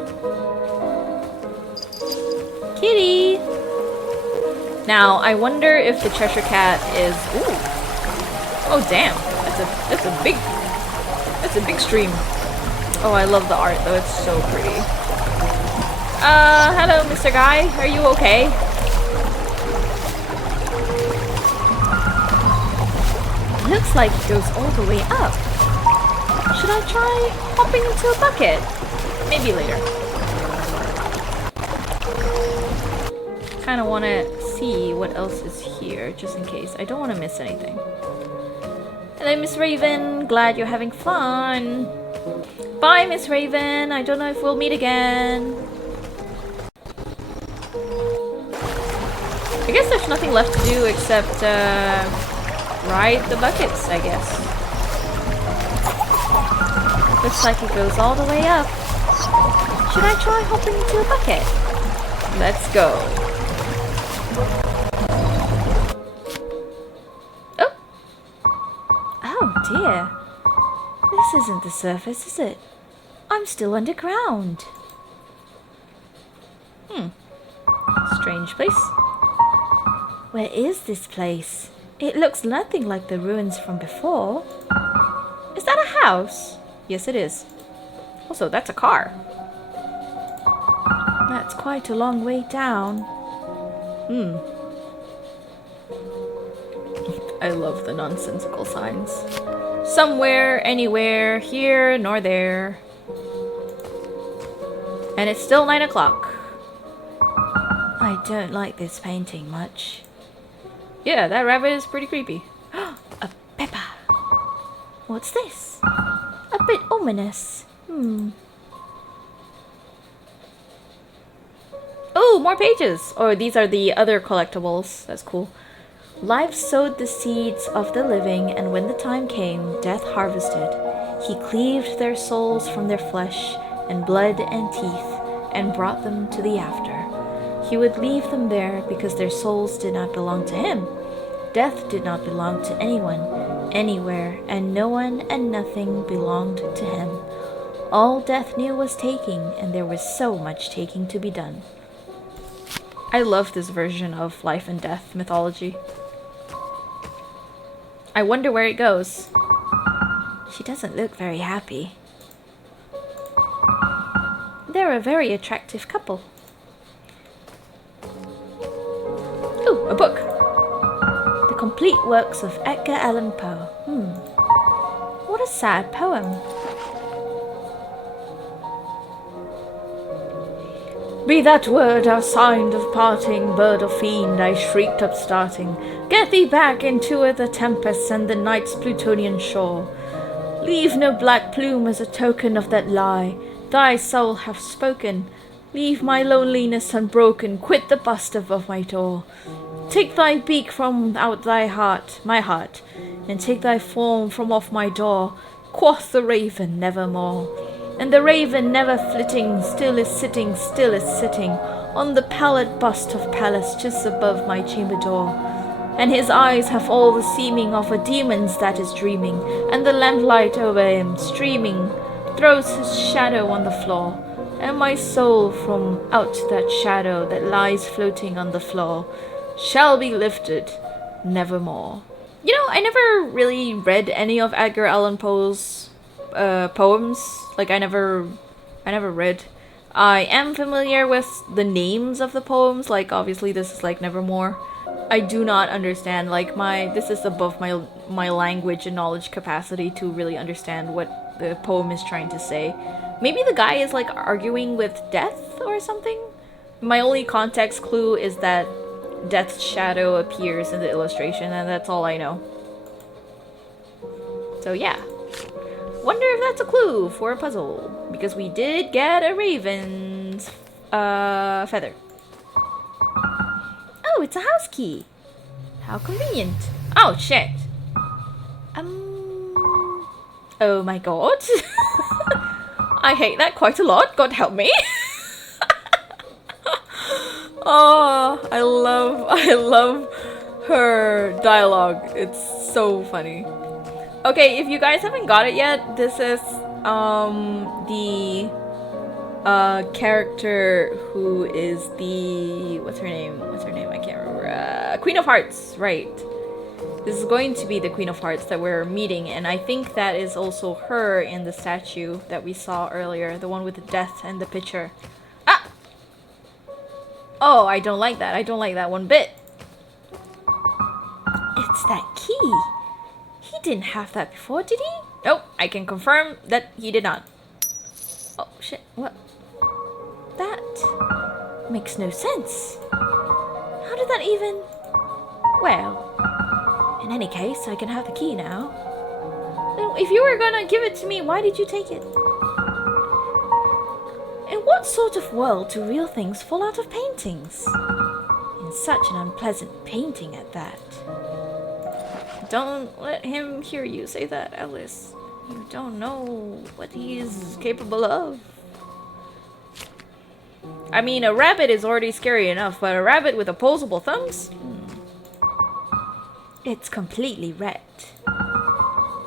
Kitty! Now, I wonder if the Cheshire Cat is... Ooh! Oh, damn! That's a big stream. Oh, I love the art, though. It's so pretty. Hello, Mr. Guy. Are you okay? Looks like it goes all the way up. Should I try hopping into a bucket? Maybe later. Kind of want to see what else is here, just in case. I don't want to miss anything. Hello, Miss Raven. Glad you're having fun. Bye, Miss Raven. I don't know if we'll meet again. I guess there's nothing left to do except ride the buckets, I guess. Looks like it goes all the way up. Should I try hopping into a bucket? Let's go. Oh! Oh dear. This isn't the surface, is it? I'm still underground. Strange place. Where is this place? It looks nothing like the ruins from before. Is that a house? Yes, it is. Also, that's a car. That's quite a long way down. I love the nonsensical signs. Somewhere, anywhere, here nor there. And it's still 9 o'clock. I don't like this painting much. Yeah, that rabbit is pretty creepy. A pepper. What's this? A bit ominous. Oh, more pages! Oh, these are the other collectibles. That's cool. Life sowed the seeds of the living, and when the time came, death harvested. He cleaved their souls from their flesh and blood and teeth, and brought them to the after. He would leave them there because their souls did not belong to him. Death did not belong to anyone, anywhere, and no one and nothing belonged to him. All death knew was taking, and there was so much taking to be done. I love this version of life and death mythology. I wonder where it goes. She doesn't look very happy. They're a very attractive couple. Ooh, a book. The complete works of Edgar Allan Poe. What a sad poem. Be that word our sign of parting, bird or fiend, I shrieked upstarting. Get thee back into the tempests and the night's Plutonian shore. Leave no black plume as a token of that lie. Thy soul hath spoken. Leave my loneliness unbroken. Quit the bust above my door. Take thy beak from out thy heart, my heart, and take thy form from off my door. Quoth the raven, nevermore. And the raven, never flitting, still is sitting, on the pallid bust of Pallas just above my chamber door. And his eyes have all the seeming of a demon's that is dreaming, and the lamplight over him, streaming, throws his shadow on the floor. And my soul from out that shadow that lies floating on the floor shall be lifted nevermore. You know, I never really read any of Edgar Allan Poe's poems. Like, I never read. I am familiar with the names of the poems, like obviously this is like Nevermore. I do not understand, like this is above my language and knowledge capacity to really understand what the poem is trying to say. Maybe the guy is like arguing with death or something? My only context clue is that Death's shadow appears in the illustration, and that's all I know. So yeah. Wonder if that's a clue for a puzzle. Because we did get a raven's feather. Oh, it's a house key. How convenient. Oh, shit. Oh my god. I hate that quite a lot. God help me. Oh, I love her dialogue. It's so funny. Okay, if you guys haven't got it yet, this is the character who is the what's her name? I can't remember. Queen of Hearts, right? This is going to be the Queen of Hearts that we're meeting, and I think that is also her in the statue that we saw earlier, the one with the death and the picture. Ah! Oh, I don't like that. I don't like that one bit. It's that key. He didn't have that before, did he? Nope, I can confirm that he did not. Oh, shit, what? That makes no sense. How did that even... Well, in any case, I can have the key now. Then if you were gonna give it to me, why did you take it? In what sort of world do real things fall out of paintings? In such an unpleasant painting at that. Don't let him hear you say that, Alice. You don't know what he is capable of. I mean, a rabbit is already scary enough, but a rabbit with opposable thumbs? It's completely wrecked.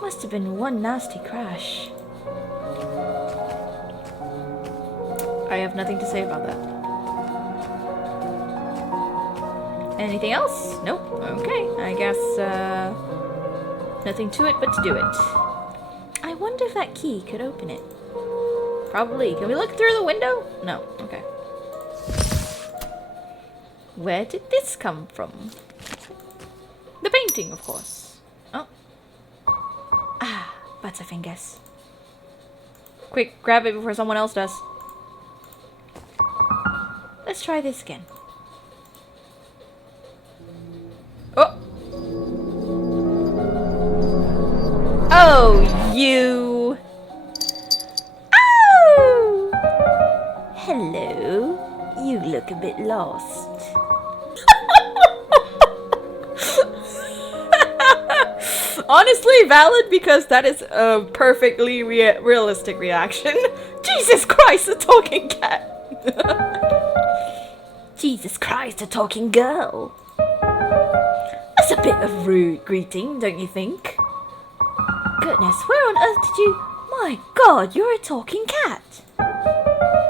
Must have been one nasty crash. I have nothing to say about that. Anything else? Nope. Okay, I guess, nothing to it but to do it. I wonder if that key could open it. Probably. Can we look through the window? No. Okay. Where did this come from? The painting, of course. Oh. Ah, Butterfingers. Quick, grab it before someone else does. Let's try this again. Oh! Oh, you! Oh! Hello. You look a bit lost. Honestly, valid, because that is a perfectly realistic reaction. Jesus Christ, a talking cat! Jesus Christ, a talking girl. That's a bit of rude greeting, don't you think? Goodness, where on earth did you... My god, you're a talking cat.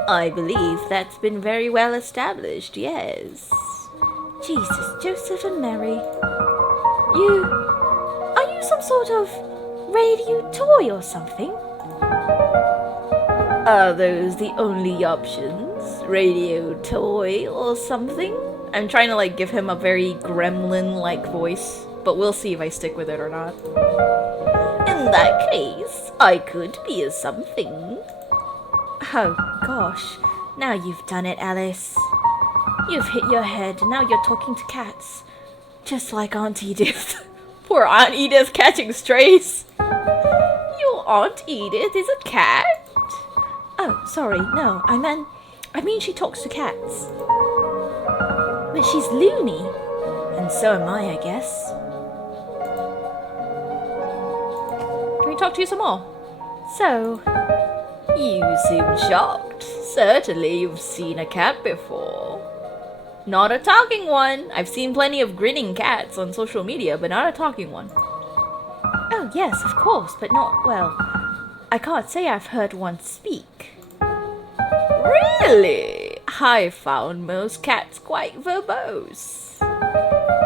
I believe that's been very well established, yes. Jesus, Joseph and Mary. Are you some sort of radio toy or something? Are those the only options? Radio toy or something? I'm trying to like give him a very gremlin-like voice, but we'll see if I stick with it or not. In that case, I could be a something. Oh gosh, now you've done it, Alice. You've hit your head and now you're talking to cats. Just like Aunt Edith. Poor Aunt Edith catching strays. Your Aunt Edith is a cat? Oh, sorry, no, I mean she talks to cats. But she's loony. And so am I guess. Can we talk to you some more? So, you seem shocked. Certainly you've seen a cat before. Not a talking one. I've seen plenty of grinning cats on social media, but not a talking one. Oh yes, of course, but not, well, I can't say I've heard one speak. Really? I found most cats quite verbose.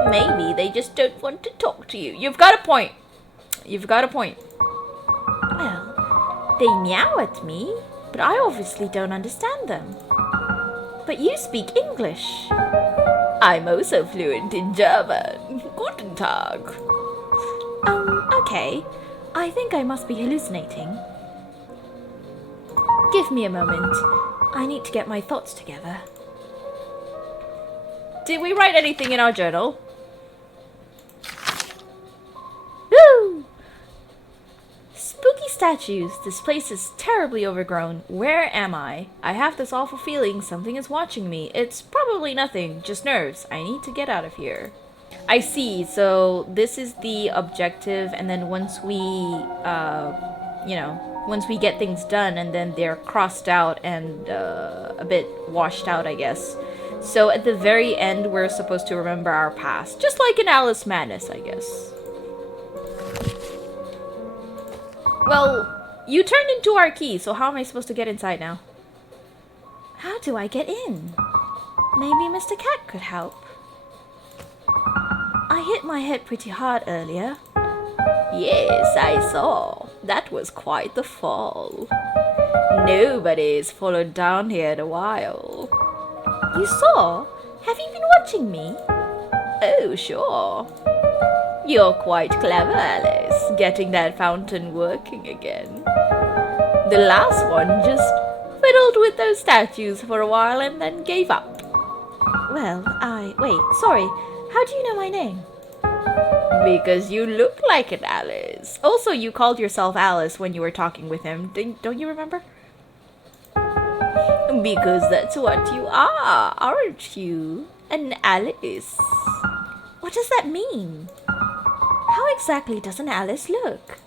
Maybe they just don't want to talk to you. You've got a point. You've got a point. Well, they meow at me, but I obviously don't understand them. But you speak English. I'm also fluent in German. Guten Tag. Okay. I think I must be hallucinating. Give me a moment. I need to get my thoughts together. Did we write anything in our journal? Woo! Spooky stuff statues. This place is terribly overgrown. Where am I? I have this awful feeling something is watching me. It's probably nothing, just nerves. I need to get out of here. I see. So this is the objective, and then once we, once we get things done, and then they're crossed out and a bit washed out, I guess. So at the very end, we're supposed to remember our past, just like in Alice Madness, I guess. Well, you turned into our key, so how am I supposed to get inside now? How do I get in? Maybe Mr. Cat could help. I hit my head pretty hard earlier. Yes, I saw. That was quite the fall. Nobody's followed down here in a while. You saw? Have you been watching me? Oh, sure. You're quite clever, Alice, getting that fountain working again. The last one just fiddled with those statues for a while and then gave up. Well, wait, sorry. How do you know my name? Because you look like an Alice. Also, you called yourself Alice when you were talking with him. Don't you remember? Because that's what you are, aren't you? An Alice. What does that mean? How exactly does an Alice look?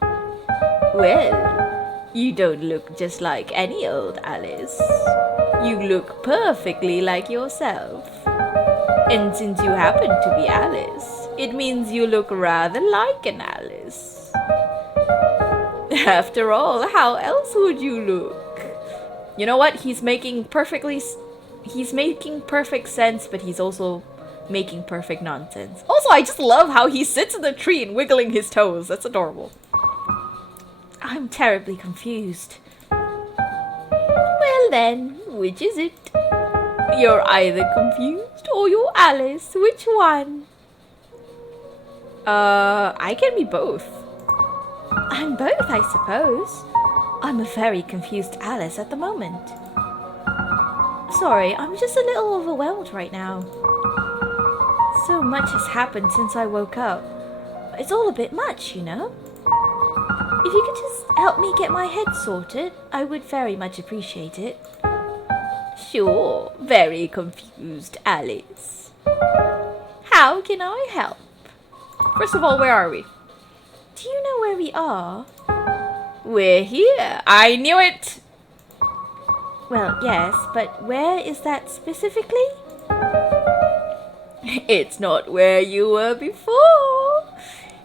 Well, you don't look just like any old Alice. You look perfectly like yourself. And since you happen to be Alice, it means you look rather like an Alice. After all, how else would you look? You know what? He's making perfect sense, but he's also making perfect nonsense. Also, I just love how he sits in the tree and wiggling his toes. That's adorable. I'm terribly confused. Well then, which is it? You're either confused or you're Alice. Which one? I can be both. I'm both, I suppose. I'm a very confused Alice at the moment. Sorry, I'm just a little overwhelmed right now. So much has happened since I woke up. It's all a bit much, you know? If you could just help me get my head sorted, I would very much appreciate it. Sure, very confused Alice. How can I help? First of all, where are we? Do you know where we are? We're here. I knew it! Well, yes, but where is that specifically? It's not where you were before.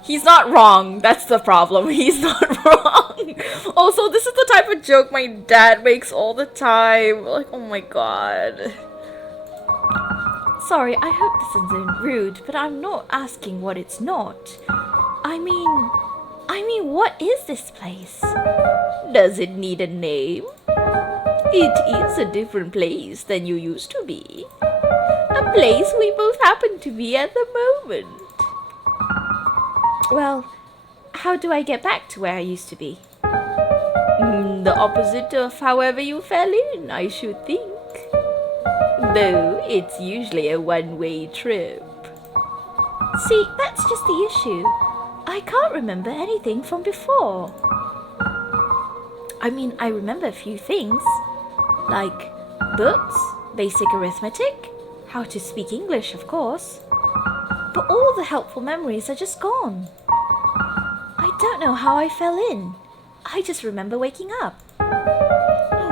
He's not wrong. That's the problem. He's not wrong. Also, this is the type of joke my dad makes all the time. Like, oh my god. Sorry, I hope this isn't rude, but I'm not asking what it's not. I mean, what is this place? Does it need a name? It is a different place than you used to be. A place we both happen to be at the moment. Well, how do I get back to where I used to be? The opposite of however you fell in, I should think. Though it's usually a one-way trip. See, that's just the issue. I can't remember anything from before. I mean, I remember a few things. Like books, basic arithmetic, how to speak English, of course. But all the helpful memories are just gone. I don't know how I fell in. I just remember waking up.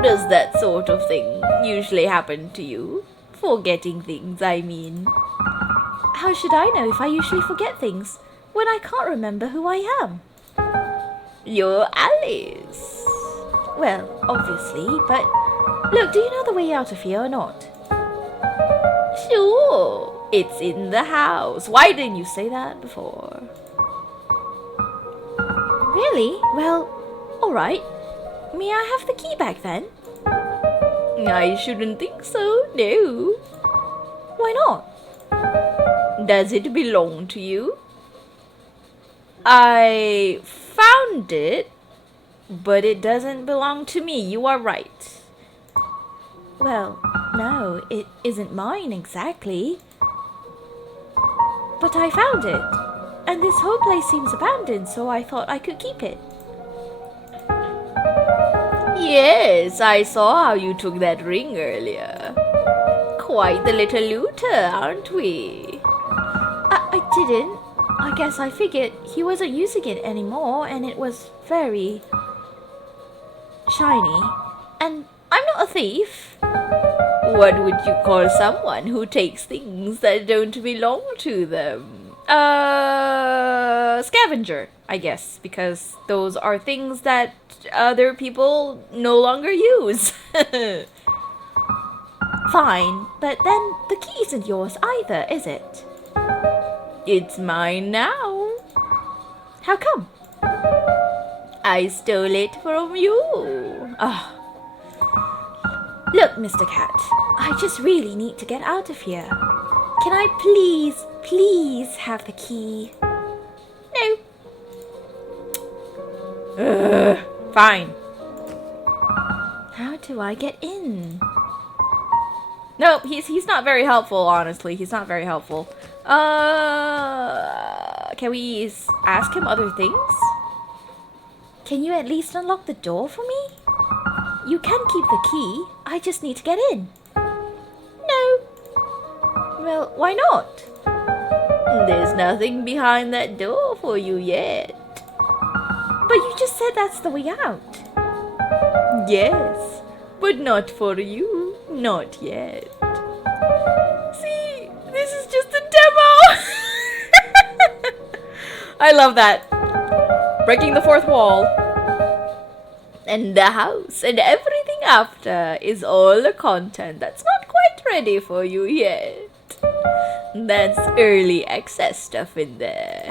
Does that sort of thing usually happen to you? Forgetting things, I mean. How should I know if I usually forget things when I can't remember who I am? You're Alice. Well, obviously, but look, do you know the way out of here or not? Sure, it's in the house. Why didn't you say that before? Really? Well, alright. May I have the key back then? I shouldn't think so, no. Why not? Does it belong to you? I found it, but it doesn't belong to me. You are right. Well, no, it isn't mine exactly. But I found it, and this whole place seems abandoned, so I thought I could keep it. Yes, I saw how you took that ring earlier. Quite the little looter, aren't we? I didn't. I guess I figured he wasn't using it anymore and it was very shiny. And I'm not a thief. What would you call someone who takes things that don't belong to them? Scavenger, I guess, because those are things that other people no longer use. Fine, but then the key isn't yours either, is it? It's mine now. How come? I stole it from you. Ah. Look, Mr. Cat, I just really need to get out of here. Can I please have the key? No. Fine. How do I get in? Nope, he's not very helpful, honestly. He's not very helpful. Can we ask him other things? Can you at least unlock the door for me? You can keep the key. I just need to get in. No. Well, why not? There's nothing behind that door for you yet. But you just said that's the way out. Yes, but not for you. Not yet. See, this is just a demo. I love that. Breaking the fourth wall. And the house and everything after is all the content that's not quite ready for you yet. That's early access stuff in there.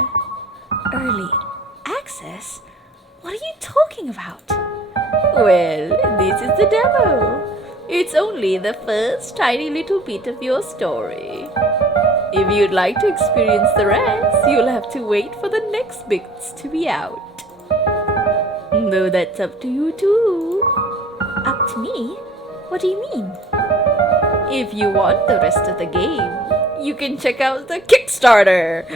Early access? What are you talking about? Well, this is the demo. It's only the first tiny little bit of your story. If you'd like to experience the rest, you'll have to wait for the next bits to be out. Though that's up to you too. Up to me? What do you mean? If you want the rest of the game, you can check out the Kickstarter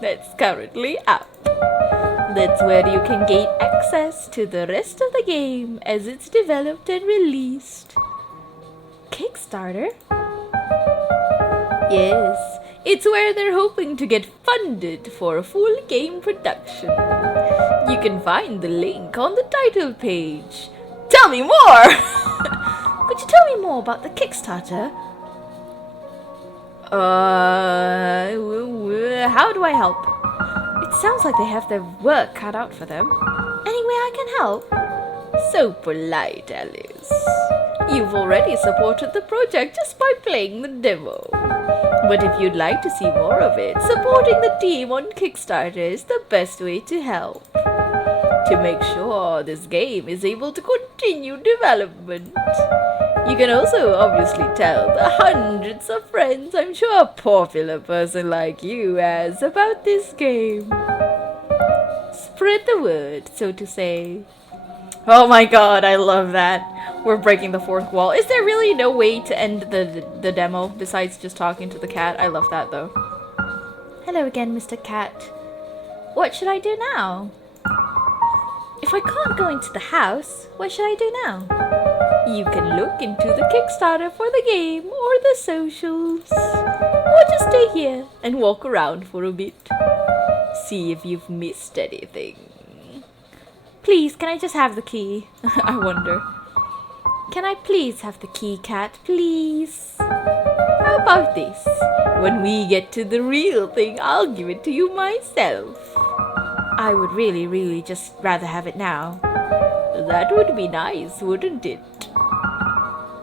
that's currently up. That's where you can gain access to the rest of the game as it's developed and released. Kickstarter? Yes, it's where they're hoping to get funded for a full game production. You can find the link on the title page. Tell me more! Could you tell me more about the Kickstarter? How do I help? It sounds like they have their work cut out for them. Any way I can help? So polite, Alice. You've already supported the project just by playing the demo. But if you'd like to see more of it, supporting the team on Kickstarter is the best way to help. To make sure this game is able to continue development. You can also obviously tell the hundreds of friends I'm sure a popular person like you has about this game. Spread the word, so to say. Oh my god, I love that. We're breaking the fourth wall. Is there really no way to end the demo besides just talking to the cat? I love that though. Hello again, Mr. Cat. What should I do now? If I can't go into the house, what should I do now? You can look into the Kickstarter for the game or the socials. Or just stay here and walk around for a bit. See if you've missed anything. Please, can I just have the key? I wonder. Can I please have the key, Cat? Please? How about this? When we get to the real thing, I'll give it to you myself. I would really just rather have it now. That would be nice, wouldn't it?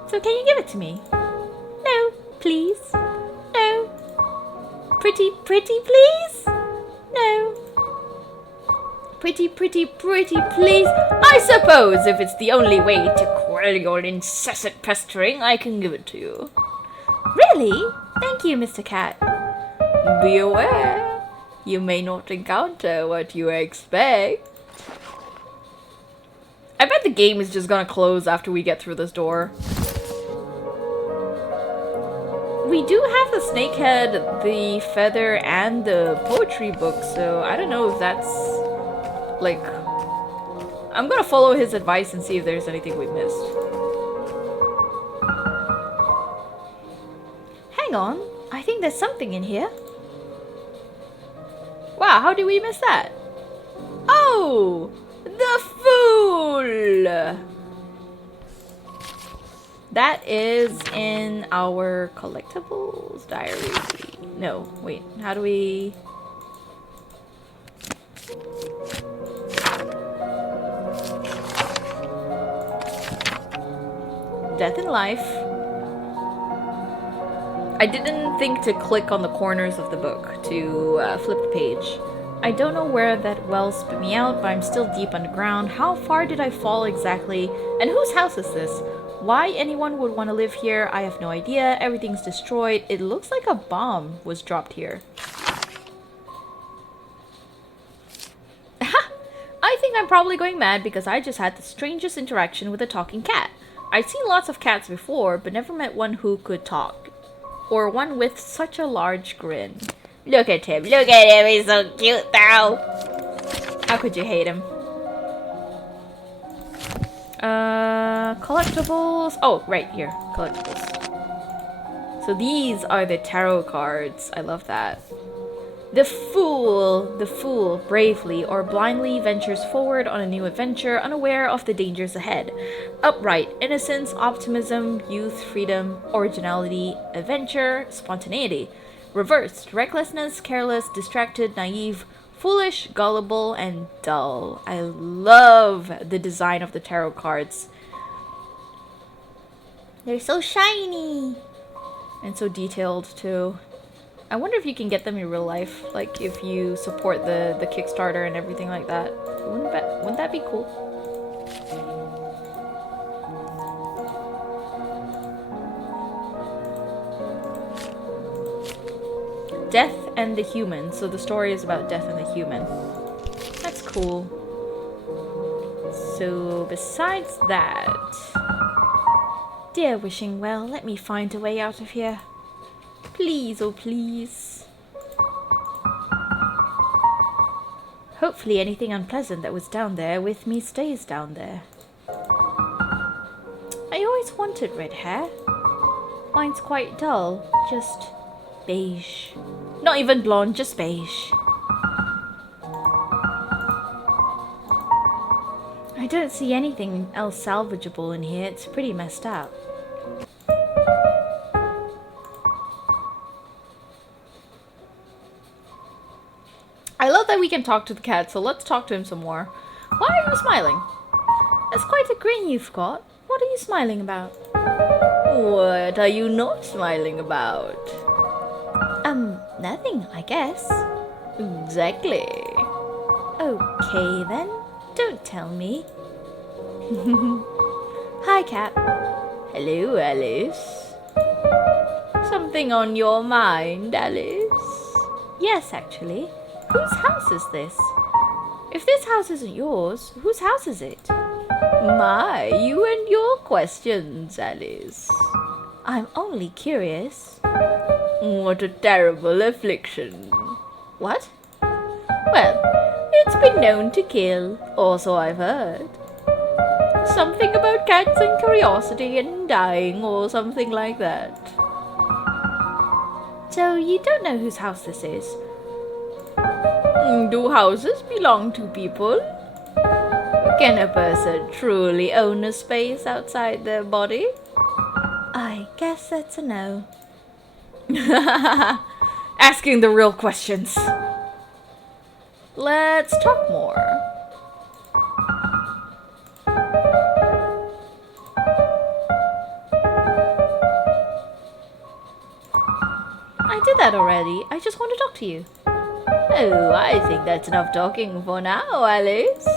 So can you give it to me? No, please. No. Pretty, please? No. Pretty, please? I suppose if it's the only way to quell your incessant pestering, I can give it to you. Really? Thank you, Mr. Cat. Be aware. You may not encounter what you expect. I bet the game is just gonna close after we get through this door. We do have the snakehead, the feather, and the poetry book, so I don't know if that's like I'm gonna follow his advice and see if there's anything we missed. Hang on, I think there's something in here. Wow, how did we miss that? Oh! The fool! That is in our collectibles diary. No, wait, how do we... Death in Life. I didn't think to click on the corners of the book to flip the page. I don't know where that well spit me out, but I'm still deep underground. How far did I fall exactly? And whose house is this? Why anyone would want to live here, I have no idea. Everything's destroyed. It looks like a bomb was dropped here. I think I'm probably going mad because I just had the strangest interaction with a talking cat. I've seen lots of cats before, but never met one who could talk. Or one with such a large grin. Look at him, he's so cute though! How could you hate him? Collectibles. Oh, right here, collectibles. So these are the tarot cards. I love that. The fool bravely or blindly ventures forward on a new adventure, unaware of the dangers ahead. Upright, innocence, optimism, youth, freedom, originality, adventure, spontaneity. Reversed, recklessness, careless, distracted, naive, foolish, gullible, and dull. I love the design of the tarot cards. They're so shiny! And so detailed, too. I wonder if you can get them in real life, like if you support the Kickstarter and everything like that. Wouldn't that be cool? Death and the Human. So the story is about Death and the Human. That's cool. So besides that... Dear Wishing Well, let me find a way out of here. Please, oh please. Hopefully anything unpleasant that was down there with me stays down there. I always wanted red hair. Mine's quite dull, just beige. Not even blonde, just beige. I don't see anything else salvageable in here. It's pretty messed up. I love that we can talk to the cat, so let's talk to him some more. Why are you smiling? That's quite a grin you've got. What are you smiling about? What are you not smiling about? Nothing, I guess. Exactly. Okay then. Don't tell me. Hi, cat. Hello, Alice. Something on your mind, Alice? Yes, actually. Whose house is this? If this house isn't yours, whose house is it? My, you and your questions, Alice. I'm only curious. What a terrible affliction. What? Well, it's been known to kill, or so I've heard. Something about cats and curiosity and dying, or something like that. So you don't know whose house this is? Do houses belong to people? Can a person truly own a space outside their body? I guess that's a no. Asking the real questions. Let's talk more. I did that already. I just want to talk to you. Oh, I think that's enough talking for now, Alice.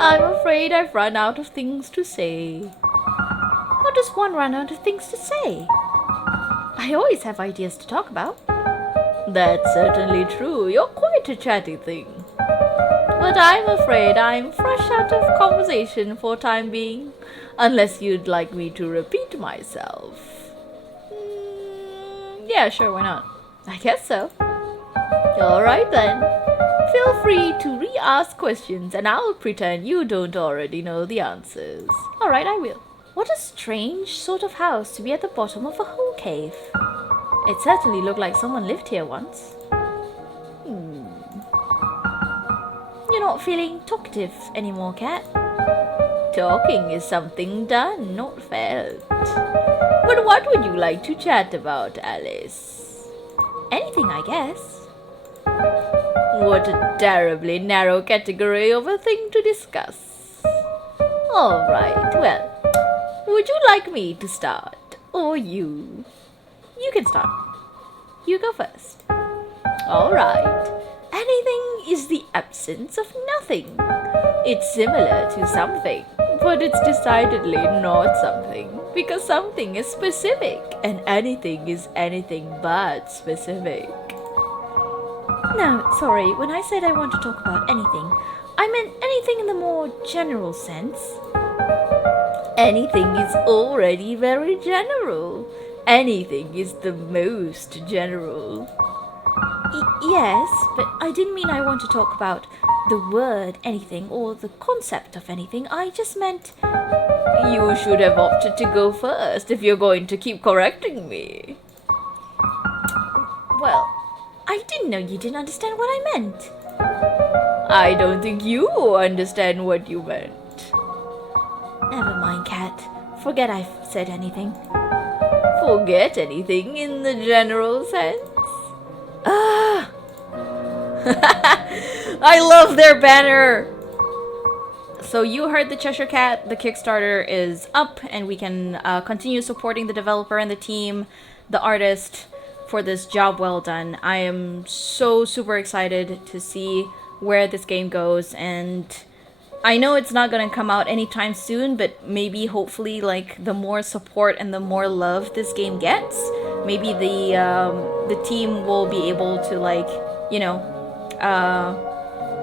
I'm afraid I've run out of things to say. How does one run out of things to say? I always have ideas to talk about. That's certainly true. You're quite a chatty thing. But I'm afraid I'm fresh out of conversation for time being. Unless you'd like me to repeat myself. Yeah, sure, why not? I guess so. Alright then. Feel free to re-ask questions and I'll pretend you don't already know the answers. Alright, I will. What a strange sort of house to be at the bottom of a whole cave. It certainly looked like someone lived here once. You're not feeling talkative anymore, Cat? Talking is something done, not felt. But what would you like to chat about, Alice? Anything, I guess. What a terribly narrow category of a thing to discuss. Alright, well, would you like me to start? Or you? You can start. You go first. Alright. Anything is the absence of nothing. It's similar to something, but it's decidedly not something, because something is specific, and anything is anything but specific. No, sorry, when I said I want to talk about anything, I meant anything in the more general sense. Anything is already very general. Anything is the most general. Yes, but I didn't mean I want to talk about the word anything or the concept of anything. I just meant... You should have opted to go first if you're going to keep correcting me. Well, I didn't know you didn't understand what I meant. I don't think you understand what you meant. Never mind, Cat. Forget I've said anything. Forget anything in the general sense? Ah! I love their banner! So you heard the Cheshire Cat. The Kickstarter is up and we can continue supporting the developer and the team, the artist, for this job well done. I am so super excited to see where this game goes, and I know it's not going to come out anytime soon, but maybe hopefully like the more support and the more love this game gets, maybe the team will be able to like, you know,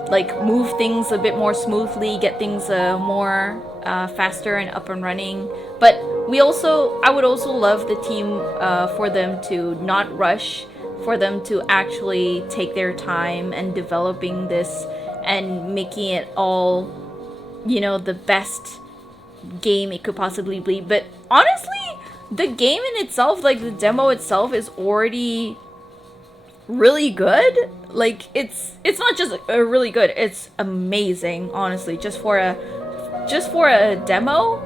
like move things a bit more smoothly, get things more faster and up and running. But I would also love the team for them to not rush, for them to actually take their time and developing this and making it all, you know, the best game it could possibly be. But honestly, the game in itself, like the demo itself, is already really good. Like it's not just really good, it's amazing, honestly. Just for a demo,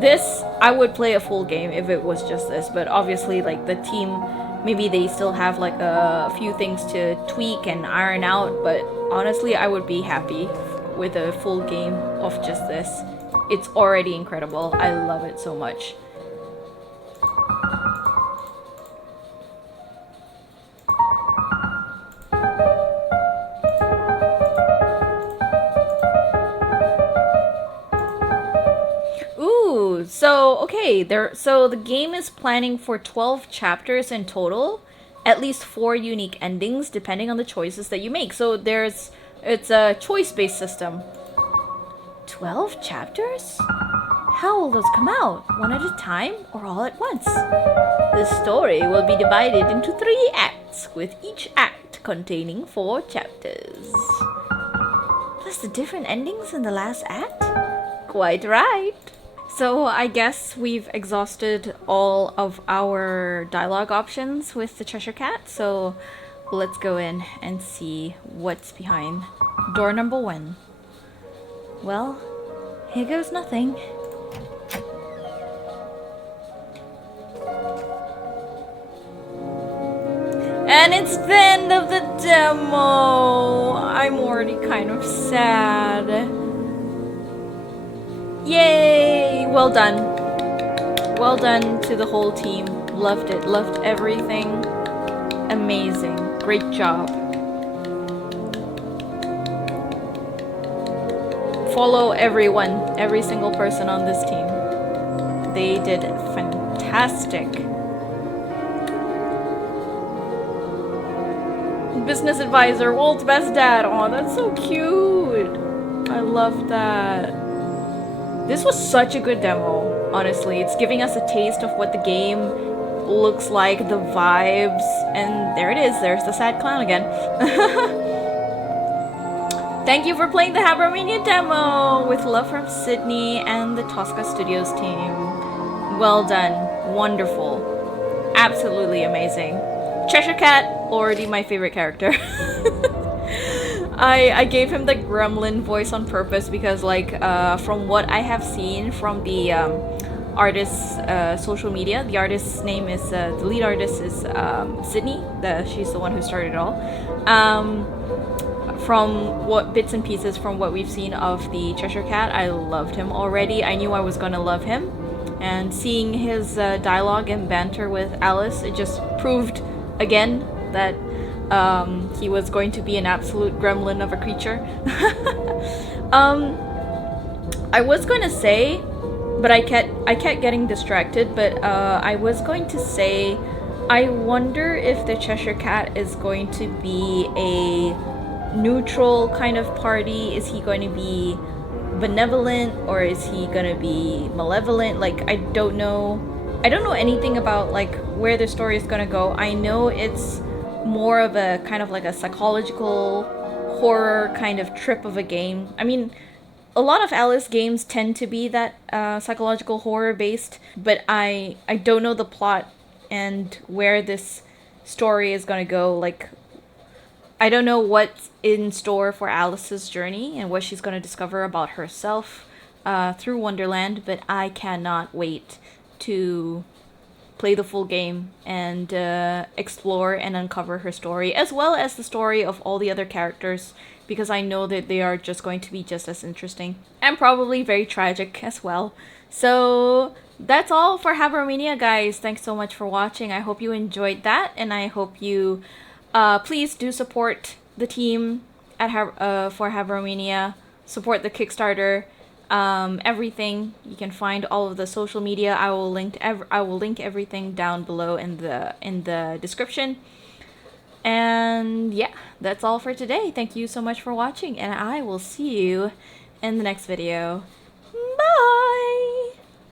this, I would play a full game if it was just this. But obviously, like the team, maybe they still have like a few things to tweak and iron out, but honestly I would be happy with a full game of just this. It's already incredible. I love it so much. Ooh, so okay, so the game is planning for 12 chapters in total, at least 4 unique endings depending on the choices that you make. So it's a choice-based system. 12 chapters? How will those come out? One at a time or all at once? The story will be divided into 3 acts, with each act containing 4 chapters. Plus the different endings in the last act? Quite right. So I guess we've exhausted all of our dialogue options with the Cheshire Cat, so let's go in and see what's behind door number 1. Well, here goes nothing. And it's the end of the demo. I'm already kind of sad. Yay! Well done. Well done to the whole team. Loved it. Loved everything. Amazing. Great job. Follow everyone. Every single person on this team. They did fantastic. Business advisor, world's best dad. Oh, that's so cute. I love that. This was such a good demo, honestly. It's giving us a taste of what the game looks like, the vibes, and there it is. There's the sad clown again. Thank you for playing the HABROMANIA demo! With love from Sydney and the Toska Studios team. Well done. Wonderful. Absolutely amazing. Cheshire Cat, already my favorite character. I gave him the gremlin voice on purpose because, like, from what I have seen from the artist's social media, the artist's name is, the lead artist is Sydney. She's the one who started it all. From what bits and pieces from what we've seen of the Cheshire Cat, I loved him already. I knew I was gonna love him. And seeing his dialogue and banter with Alice, it just proved again that he was going to be an absolute gremlin of a creature. I was going to say, but I kept getting distracted, but I was going to say, I wonder if the Cheshire Cat is going to be a neutral kind of party. Is he going to be benevolent, or is he going to be malevolent? Like, I don't know anything about, like, where the story is going to go. I know it's more of a kind of like a psychological horror kind of trip of a game. I mean, a lot of Alice games tend to be that psychological horror based, but I don't know the plot and where this story is going to go. Like, I don't know what's in store for Alice's journey and what she's going to discover about herself through Wonderland, but I cannot wait to play the full game and explore and uncover her story, as well as the story of all the other characters, because I know that they are just going to be just as interesting and probably very tragic as well. So that's all for HABROMANIA, guys. Thanks so much for watching. I hope you enjoyed that, and I hope you please do support the team at for HABROMANIA. Support the Kickstarter. Everything. You can find all of the social media. I will link everything down below in the description. And yeah, that's all for today. Thank you so much for watching, and I will see you in the next video.